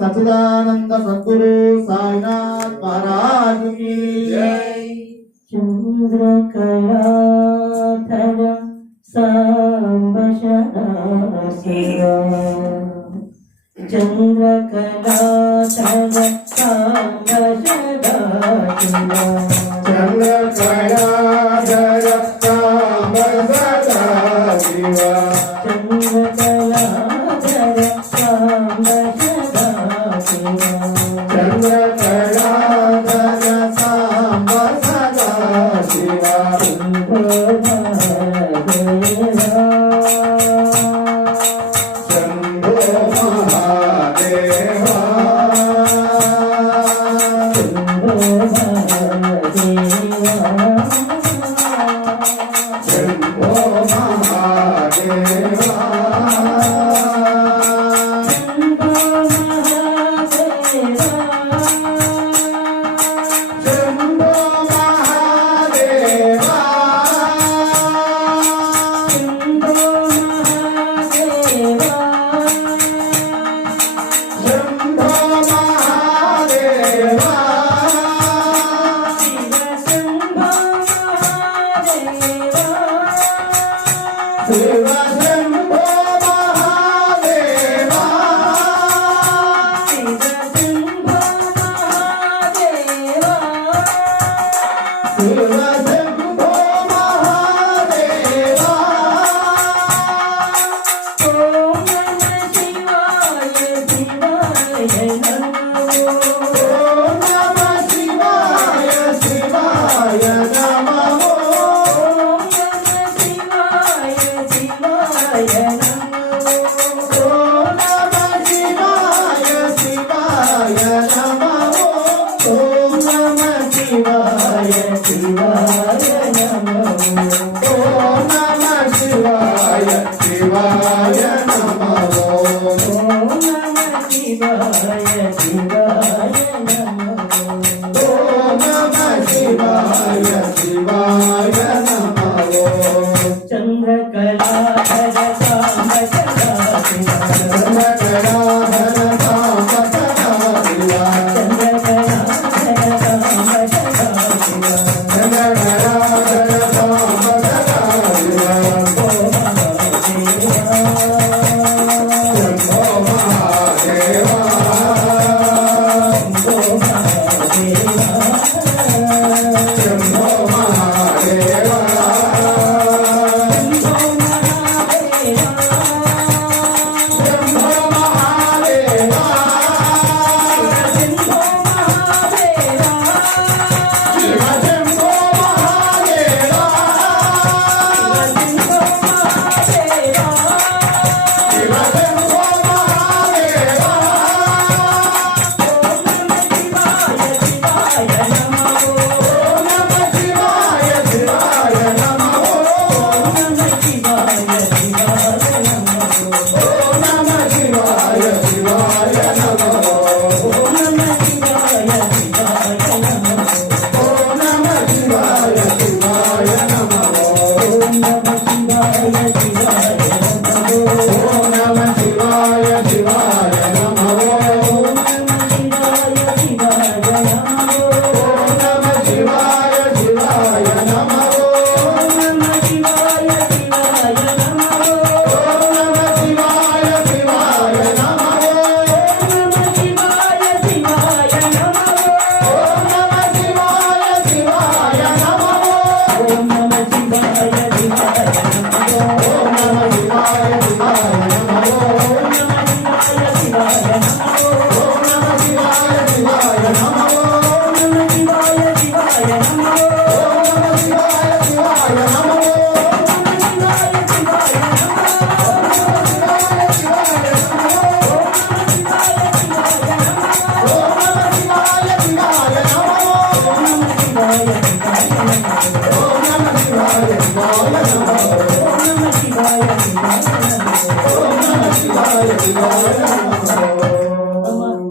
सच्चिदानंद सद्गुरु साईनाथ महाराज की जय। चंद्रकलाधर सांब सदा शिवा चंद्रकलाधर सांब सदा शिवा चंद्रकलाधर सांब सदा शिवा चंद्रकलाधर सांब सदा शिवा चंद्रकलाधर सांब सदा शिवा शंभो महादेवा शंभो महादेवा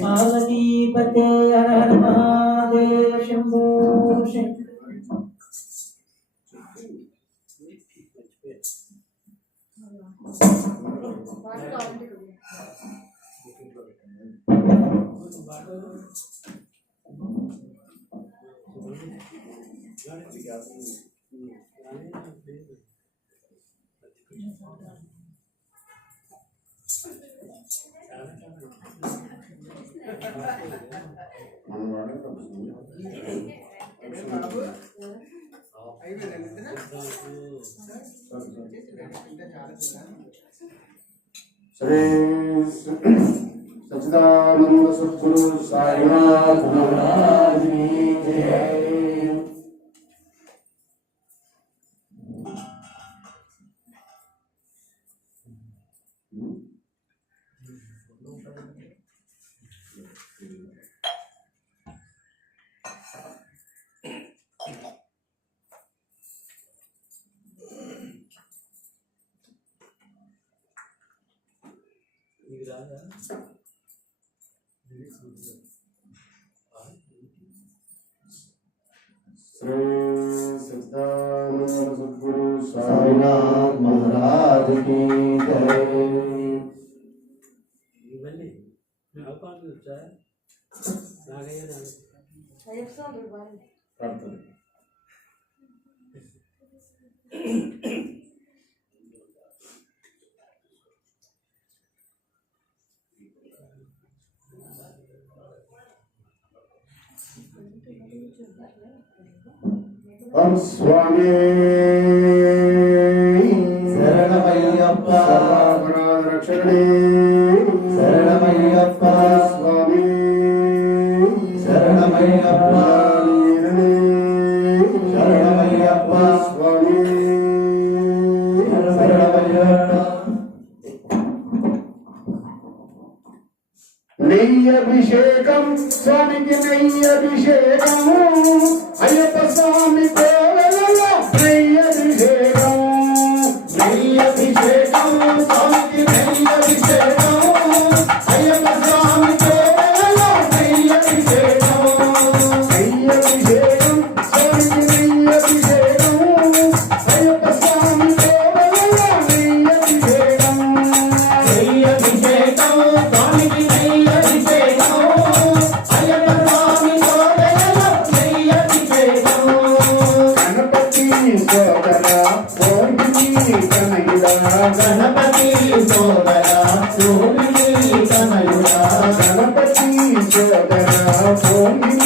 పార్వతీపతే హర మహాదేవ శంభో శంకర. శ్రీ సచ్చిదానంద సద్గురు సాయినాథ్ మహారాజ్ की जय. श्री सच्चिदानंद सद्गुरु साईनाथ महाराज की जय. और स्वामी शरणमय्यप्पा अपराध रक्षणे शरणमय्यप्पा स्वामी शरणमय्यप्पा शरणमय्यप्पा स्वामी शरणमय्यप्पा నెయ్యభిషేకం స్వామికి నెయ్యభిషేకం అయ్యప్ప స్వామి కోవెలలో నెయ్యభిషేకం నెయ్యభిషేకం స్వామికి నెయ్యభిషేకం అయ్యప్ప స్వామి కోవెలలో నెయ్యభిషేకం నెయ్యభిషేకం స్వామికి నెయ్యభిషేకం అయ్యప్ప స్వామి కోవెలలో నెయ్యభిషేకం నెయ్యభిషేకం స్వామికి నెయ్యభిషేకం అయ్యప్ప స్వామి కోవెలలో నెయ్యభిషేకం గణపతి సోదర ఓంకి కనయుడా గణపతి సోదర సోమిని తనయుడా గణపతి సోదర ఓంకి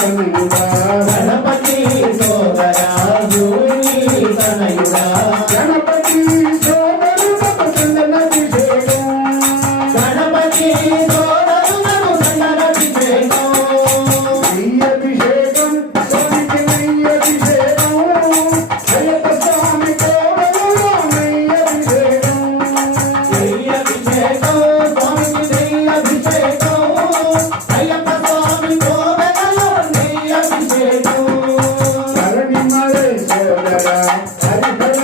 కనయుడా గణపతి సోదర సోమిని తనయుడా గణపతి సోదరులకు చందనాభిషేకం గణపతి సోదరులకు సంగనాభిషేకం నెయ్యభిషేకం స్వామికి నెయ్యభిషేకం అయ్యప్ప స్వామి కోవెలలో నెయ్యభిషేకం నెయ్యభిషేకం స్వామికి నెయ్యభిషేకం అయ్యప్ప స్వామి కోవెలలో నెయ్యభిషేకం ధరణిమలై సోదర హరిహర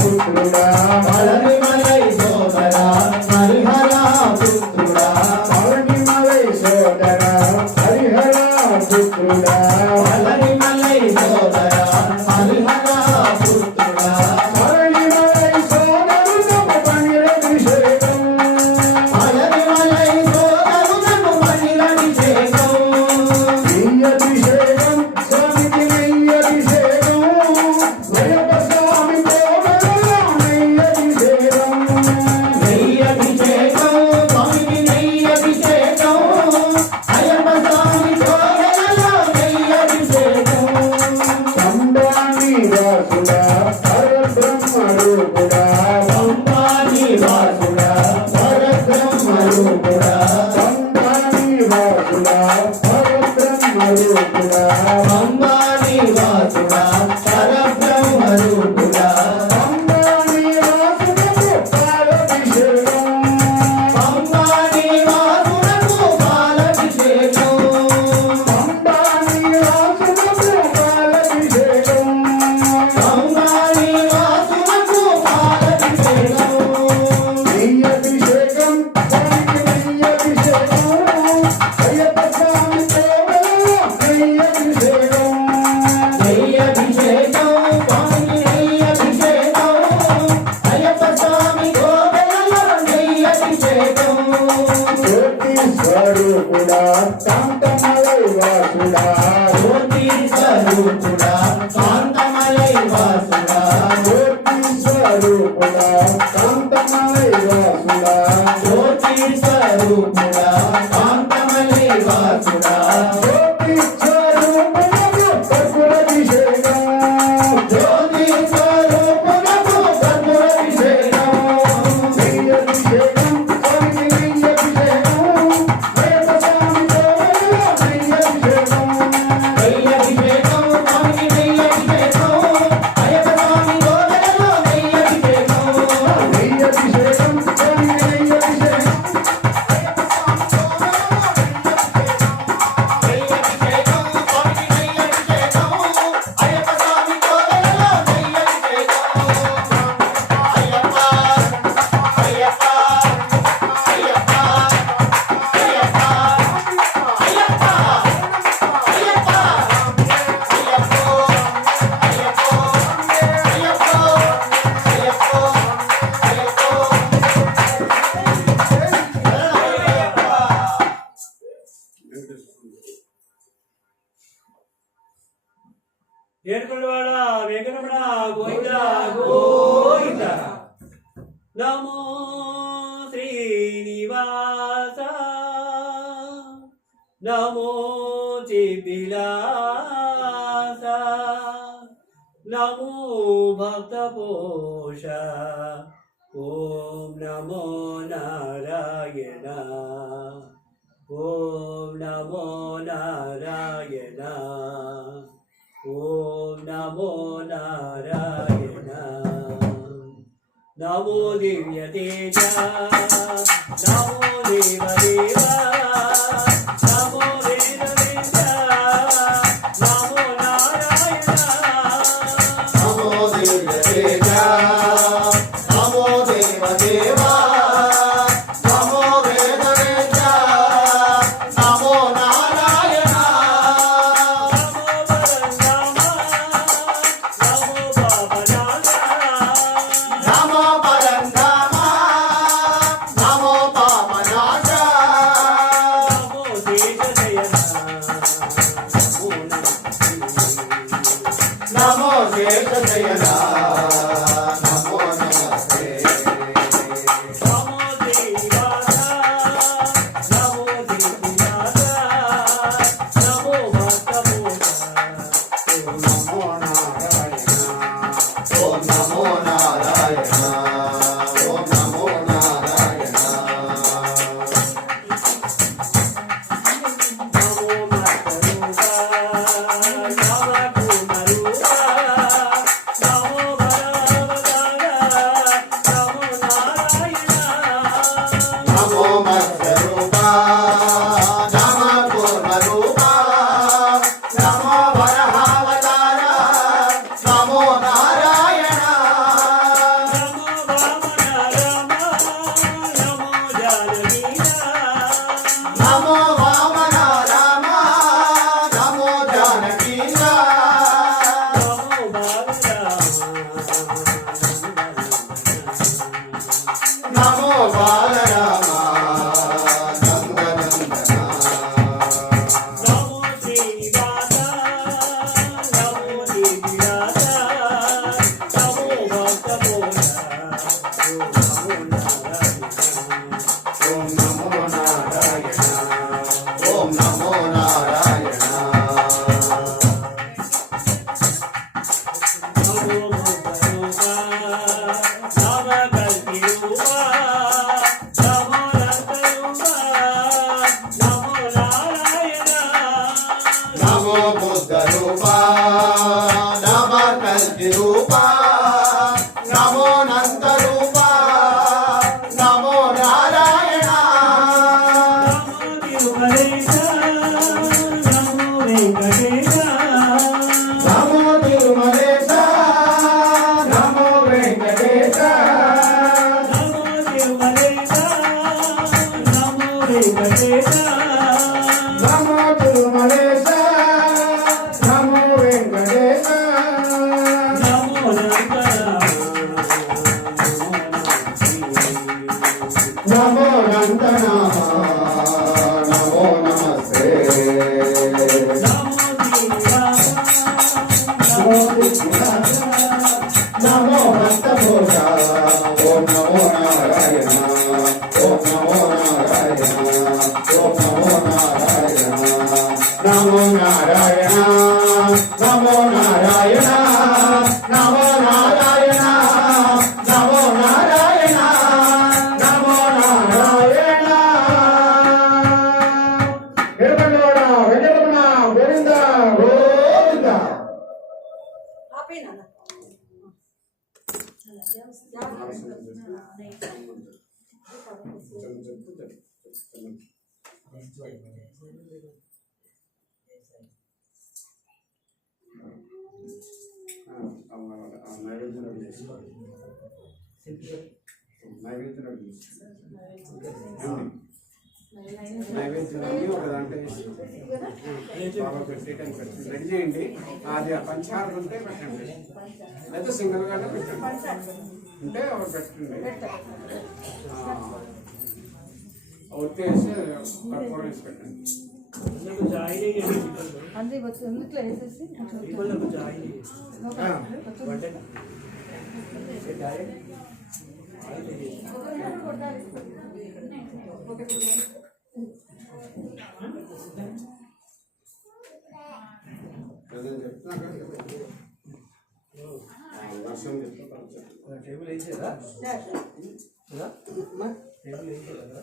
పుత్రుడా పళనిమలై సోదర హరిహర పుత్రుడా ధరణిమలై సోదర హరిహర పుత్రుడా పుత్రుడా అలరి మలై సోదరా హరిహర పుత్రుడా మరళిమలై సోదరునకు పనిరభిషేకం అలరి మలై సోదరునకు పనిరభిషేకం నెయ్యభిషేకం స్వామికి నెయ్యభిషేకం అయ్యప్ప స్వామి కోవెలలో నెయ్యభిషేకం నెయ్యభిషేకం స్వామికి నెయ్యభిషేకం అయ్యప్ప స్వామి కోవెలలో నెయ్యభిషేకం సంబాణి వాసుడా పరబ్రహ్మ రూపుడా సంపాని వాసుడా పరబ్రహ్మ రూపుడా సంబాణి వాసుడా పరబ్రహ్మ రూపుడా అంబాని వాసుడా పరబ్రహ్మ రూపుడా సంబాణి వాసునకు పాలభిషేకం అంబాని వాసునకు పాలభిషేకం సంబాణి వాసునకు పాలభిషేకం అంబాని వాసునకు పాలభిషేకం నెయ్యభిషేకం స్వామికి నెయ్యభిషేకం అయ్యప్ప స్వామి కోవెలలో నెయ్యభిషేకం నెయ్యభిషేకం స్వామికి నెయ్యభిషేకం అయ్యప్ప స్వామి కోవెలలో నెయ్యభిషేకం జ్యోతి స్వరూపుడా శాంతమలై వాసుడా జ్యోతి స్వరూపుడా కాంతమలై వాసుడా జ్యోతి స్వరూపుడా శాంతమలై వాసుడా జ్యోతి స్వరూపుడా కాంతమలై వాసుడా జ్యోతి స్వరూపునకు కర్పూరాభిషేకం జ్యోతి స్వరూపునకు కర్పూరాభిషేకం నెయ్యభిషేకం స్వామికి నెయ్యభిషేకం అయ్యప్ప స్వామి కోవెలలో నెయ్యభిషేకం నెయ్యభిషేకం స్వామికి నెయ్యభిషేకం అయ్యప్ప స్వామి కోవెలలో నెయ్యభిషేకం నెయ్యభిషేకం స్వామికి నెయ్యభిషేకం నెయ్యభిషేకం స్వామికి నెయ్యభిషేకం అయ్యప్ప స్వామి కోవెలలో నెయ్యభిషేకం అయ్యప్ప అయ్యప్ప అయ్యప్ప అయ్యప్ప అయ్యప్ప ఏడుకొండవాడ వెంకటరమణ గోవింద గోవింద నమో శ్రీనివాస నమో చిబిలాస నమో భక్తపోష ఓం నమో నారాయణ ఓం నమో నారాయణ ఓం నమో నారాయణ నమో దివ్య తేజ నమో దేవదేవ నమో వేద వేద నమో నారాయణ నమో దివ్య తేజ నమో దేవ దేవా నమో వేద వేద నమో నారాయణ నమో పరంధామ నమో పాపనాశ నమో పరబ్రహ్మ నమో పాపనాశ నమో శేషశయన నమో శేషశయన నమో నమస్తే నమో శ్రీనివాస నమో శ్రీనివాస నమో భక్తపోష నమో నారాయణ ఓం నమో నారాయణ ఓం నమో నారాయణ నమో భక్తరూప నమో కుమరూప నమో భగవతార నమో నారాయణ నమో మత్స్యరూప నమ కూర్మరూప నమో వరహావతార నమో నారాయణ నమో వామన రామ నమో జానకీయ నమో వామన రామ నమో రూపా నమ కల్కి రూపా నమో నంద రూపా నమో నారాయణ నమో తిరుమలేశ నమో వెంకటేశ నమో వెంకటేశ నమో తిరుమలేశ నమో వెంకటేశ నమో నమో నందనామ నమో నమస్తే నమో భక్తభోజ ఓం నమో నారాయణ ఓం నమో నారాయణ ఓం నమో నారాయణ నమో నారాయణ నమో నారాయణ నమో నారాయణ నమో నారాయణ నమో నారాయణ నిర్మలోడ వెంకటరమణ గోవింద గోవింద ఆపే నాన్న నైవేద్యం ఒక దాంట్లో వేసి బాగా పెట్టేయడానికి పెట్టండి రెడీ చేయండి అది పంచహారం ఉంటే పెట్టండి లేదా సింగిల్ గానే పెట్టండి ఉంటే అవి పెట్టండి ఒత్తేసి కర్పూరం వేసి పెట్టండి అంతే ఎందుట్లో వేసేసి వర్షం చెప్తా టేబుల్ వేసేదా టేబుల్ వేసేదా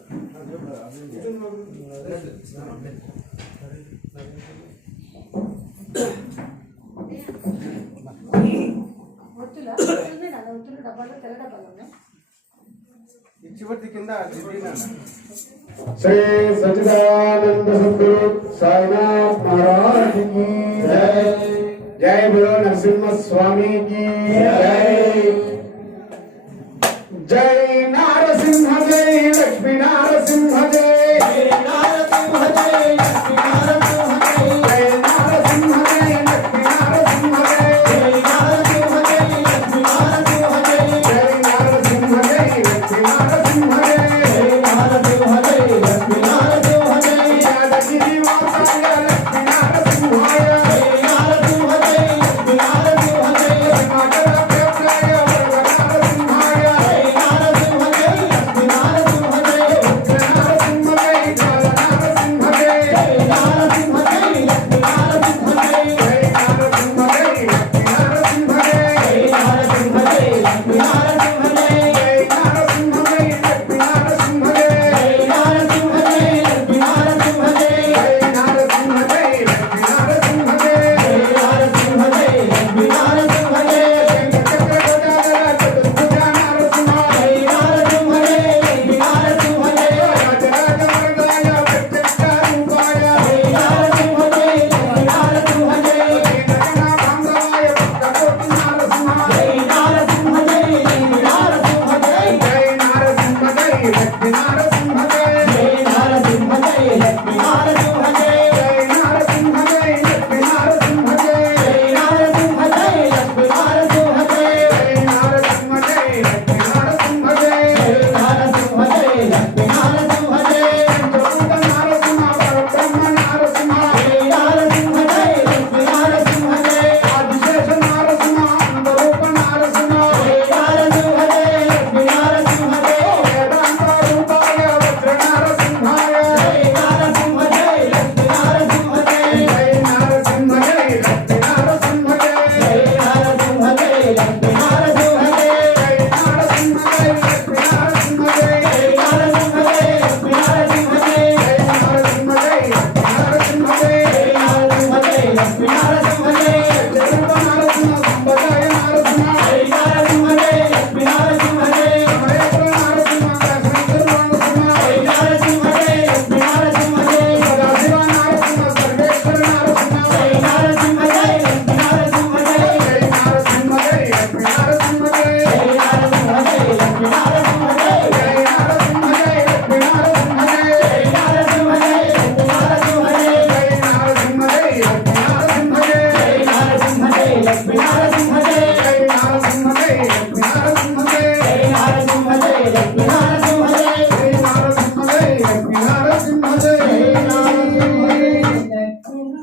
ఒత్తులా ఒత్తులు డబ్బాలో తెల్ల డబ్బాలు ఉన్నాయి చివరి కింద శ్రీ సచ్చిదానంద సద్గురు సాయినాథ్ महाराज की जय जय बोलो नरसिम्हा स्वामी की जय जय नारसिंह जय लक्ष्मी नारसिंह जय नारसिंह जय लक्ष्मी नारसिंह जय नारसिंह जय लक्ष्मी नारसिंह जय नारसिंह जय लक्ष्मी नारसिंह जय नारसिंह जय लक्ष्मी नारसिंह जय नारसिंह जय लक्ष्मी नारसिंह जय यादगिरी माता लक्ष्मी नारसिंह जय नारसिंह जय लक्ष्मी नारसिंह जय माता प्रेमय वरद नारसिंह जय नारसिंह जय लक्ष्मी नारसिंह जय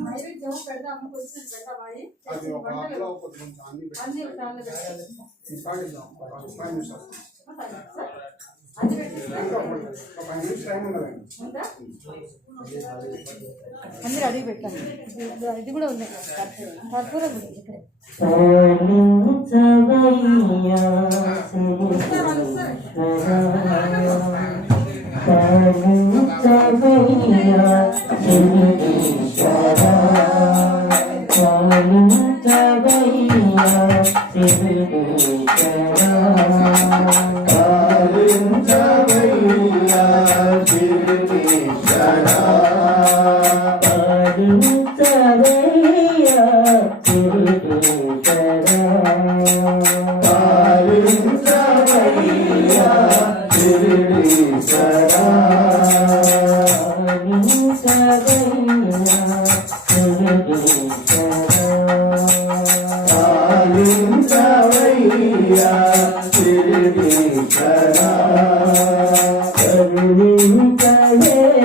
నైవేద్యం పెడదాము, కొంచెం పెడతామని అన్ని అన్ని రెడీ పెట్టాను. ఇది కూడా ఉన్నాయి, కర్పూరం కూడా ఇక్కడ.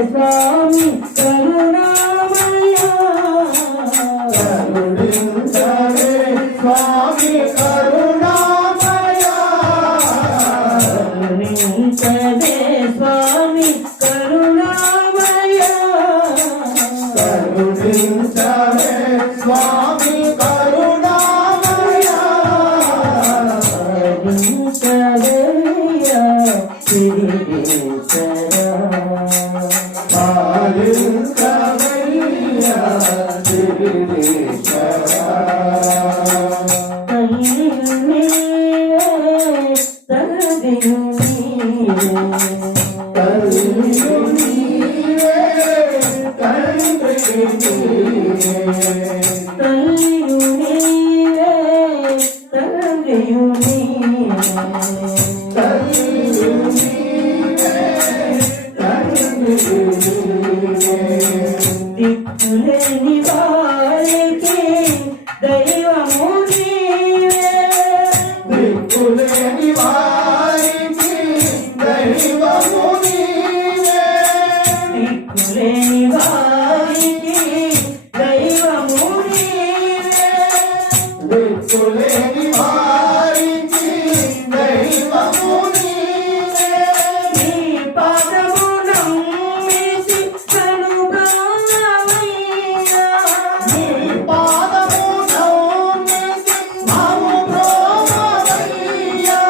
స్వామి కరుణామయ స్వామి కరుణామయ కరుణించవే స్వామి కరుణామయ కరుణించవే స్వామి కరుణామయ కరుణించవయ్యా శిరీశ్వరా పాలించవయ్యా శిరీశ్వరా దిక్కులేని వారికి దైవము నీవే దిక్కులేని వారికి దైవము నీవే దిక్కులేని వారికి దైవము నీవే దిక్కులేని వారికి దైవము నీవే నీ పాదము నమ్మిసి కనుగావయ్యా నీ పాదము నమ్మిసి మము బ్రోవయ్యా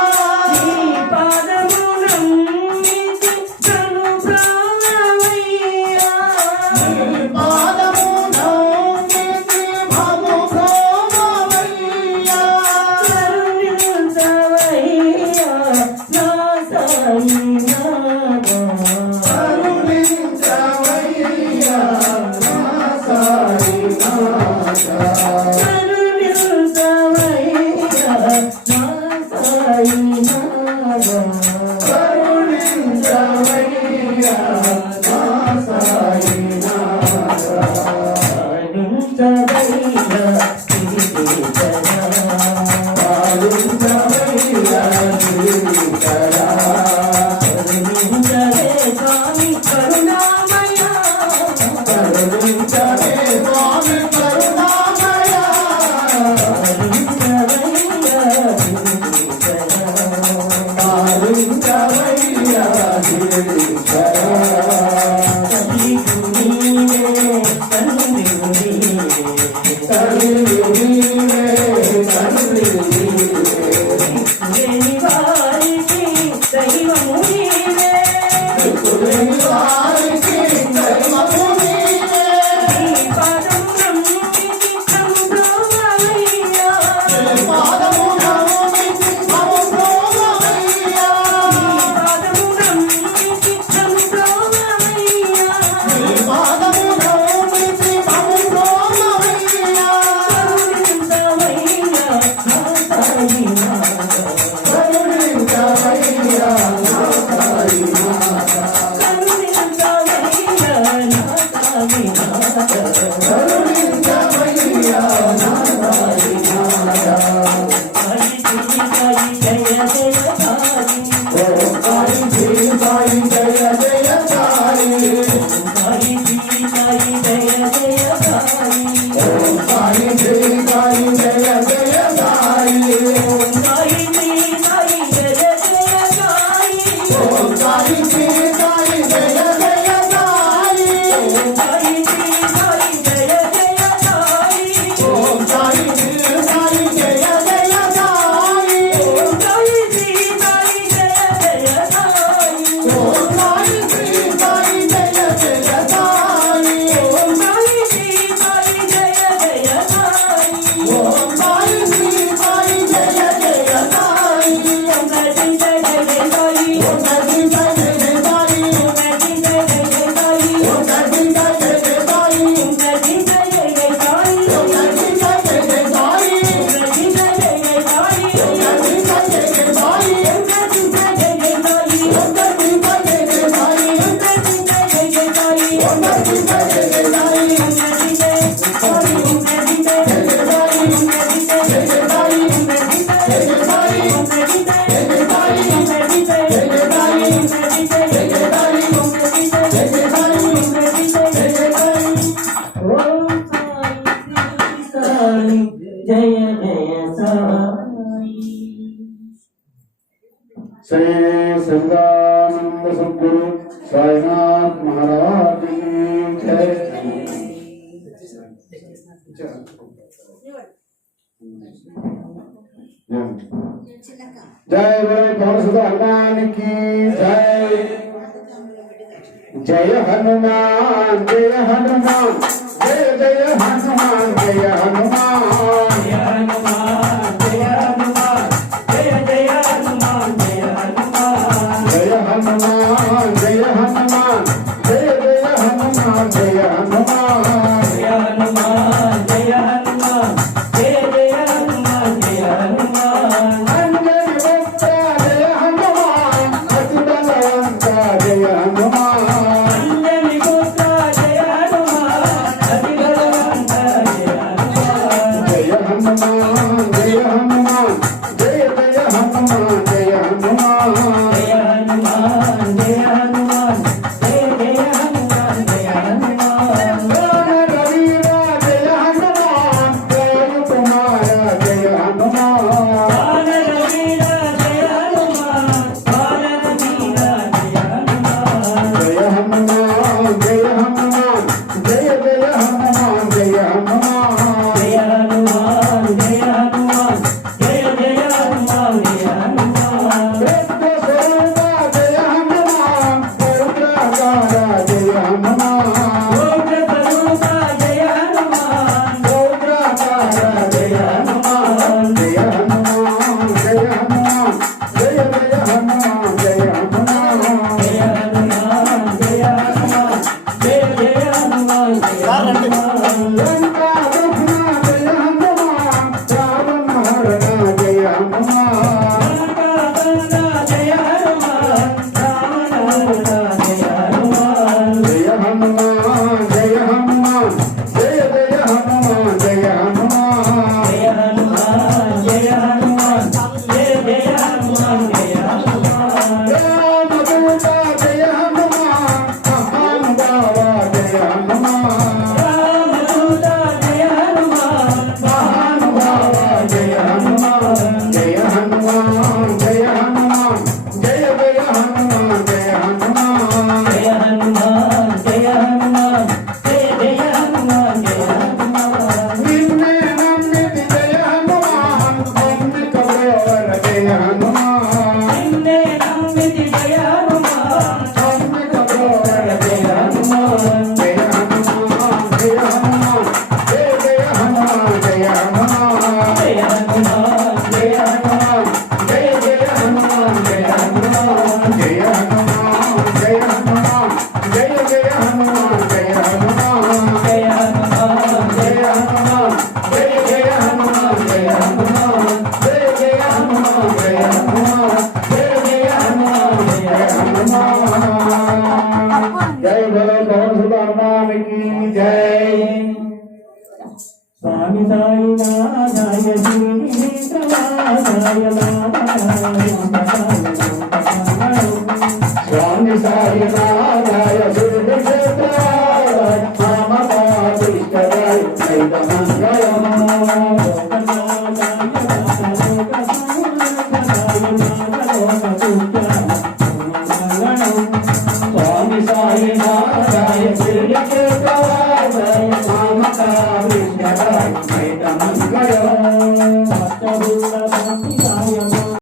నీ పాదము నమ్మిసి కనుగావయ్యా నీ పాదము నమ్మిసి మము బ్రోవయ్యా కరుణించవయ్యా నా సాయినాథా కరుణించవయ్యా నా సాయినాథా కరుణించవయ్యా నా సాయినాథా కరుణించవయ్యా నా సాయినాథా కరుణించవయ్యా శ్రీకృష్ణ పాలించవయ్యా శ్రీకరా కరుణించవే స్వామి కరుణామయ కరుణించవే స్వామి కరుణామయ కరుణించవయ్యా శ్రీకృష్ణ పాలించవయ్యా శ్రీకరా తల్లికు నీవే తండ్రికు నీవే తల్లి నీవే తండ్రి నీవే లేని వారికి దైవము నీవే దిక్కులేని వారికి దైవము నీవే నీ పాదం నమ్మిసి జయ జయ సాయి श्री संगानंद सद्गुरु साईनाथ महाराज की जय। जय बोले पवन सुत हनुमान की जय। जय हनुमान जय हनुमान जय जय हनुमान जय हनुमान जय हनुमान जय हनुमान जय जय हनुमान जय हनुमान जय हनुमान जय हनुमान जय जय हनुमान जय हनुमान जय हनुमान जय हनुमान जय जय हनुमान जय हनुमान अंजनी वक्ता जय हनुमान अति बलवंता जय हनुमान अंजनी पुत्र जय हनुमान अति बलवंत जय हनुमान जय हनुमान जय हनुमान जय जय हनुमान जय हनुमान जय हनुमान जय हनुमान जय जय हनुमान जय हनुमान राम रवीरा जय हनुमान जय कुमारा जय हनुमान बाल रवीरा जय हनुमान बाल रवीरा जय हनुमान जय हनुमान जय हनुमान जय जय हनुमान जय हनुमान जय हनुमान जय हनुमान जय जय हनुमान जय हनुमान रक्त स्वरूपा जय हनुमान पौत्रकारा जय हनुमान गोत्र स्वरूपा जय हनुमान पौत्रकारा जय हनुमान जय हनुमान जय हनुमान जय जय हनुमान जय हनुमान जय हनुमान जय हनुमान जय जय हनुमान जय हनुमान लंका दहना जय हनुमान रावण हरणा जय हनुमान जय हनुमान रावण हरणा जय हनुमान जय हनुमान जय हनुमान जय जय हनुमान जय हनुमान जय हनुमान जय हनुमान जय जय हनुमान जय हनुमान रामदूता जय हनुमान महान बाबा जय हनुमान रामदूता जय हनुमान महान बाबा जय हनुमान जय हनुमान जय हनुमान जय जय हनुमान जय हनुमान जय हनुमान जय हनुमान जय जय हनुमान जय हनुमान निन्ने नम्मिति जय हनुमान अम्मि कबोर जय हनुमान निन्ने नम्मिति जय हनुमान अम्मि कबोर जय हनुमान जय हनुमान जय हनुमान जय जय हनुमान जय हनुमान जय हनुमान जय हनुमान जय जय हनुमान जय हनुमान जय हनुमान जय हनुमान जय जय हनुमान जय हनुमान जय हनुमान जय हनुमान जय जय हनुमान जय हनुमान जय जय हनुमान जय हनुमान जय जय हनुमान जय हनुमान जय बोलो पवन सुत हनुमान की जय। स्वामी साई नाथाय श्री वेंकटनाथाय स्वामी साई नाराय सुरभि क्षेत्राय मामकादिष्टराय स्वामी साई नाराय सुरभि क्षेत्राय मामकादिष्टराय भक्त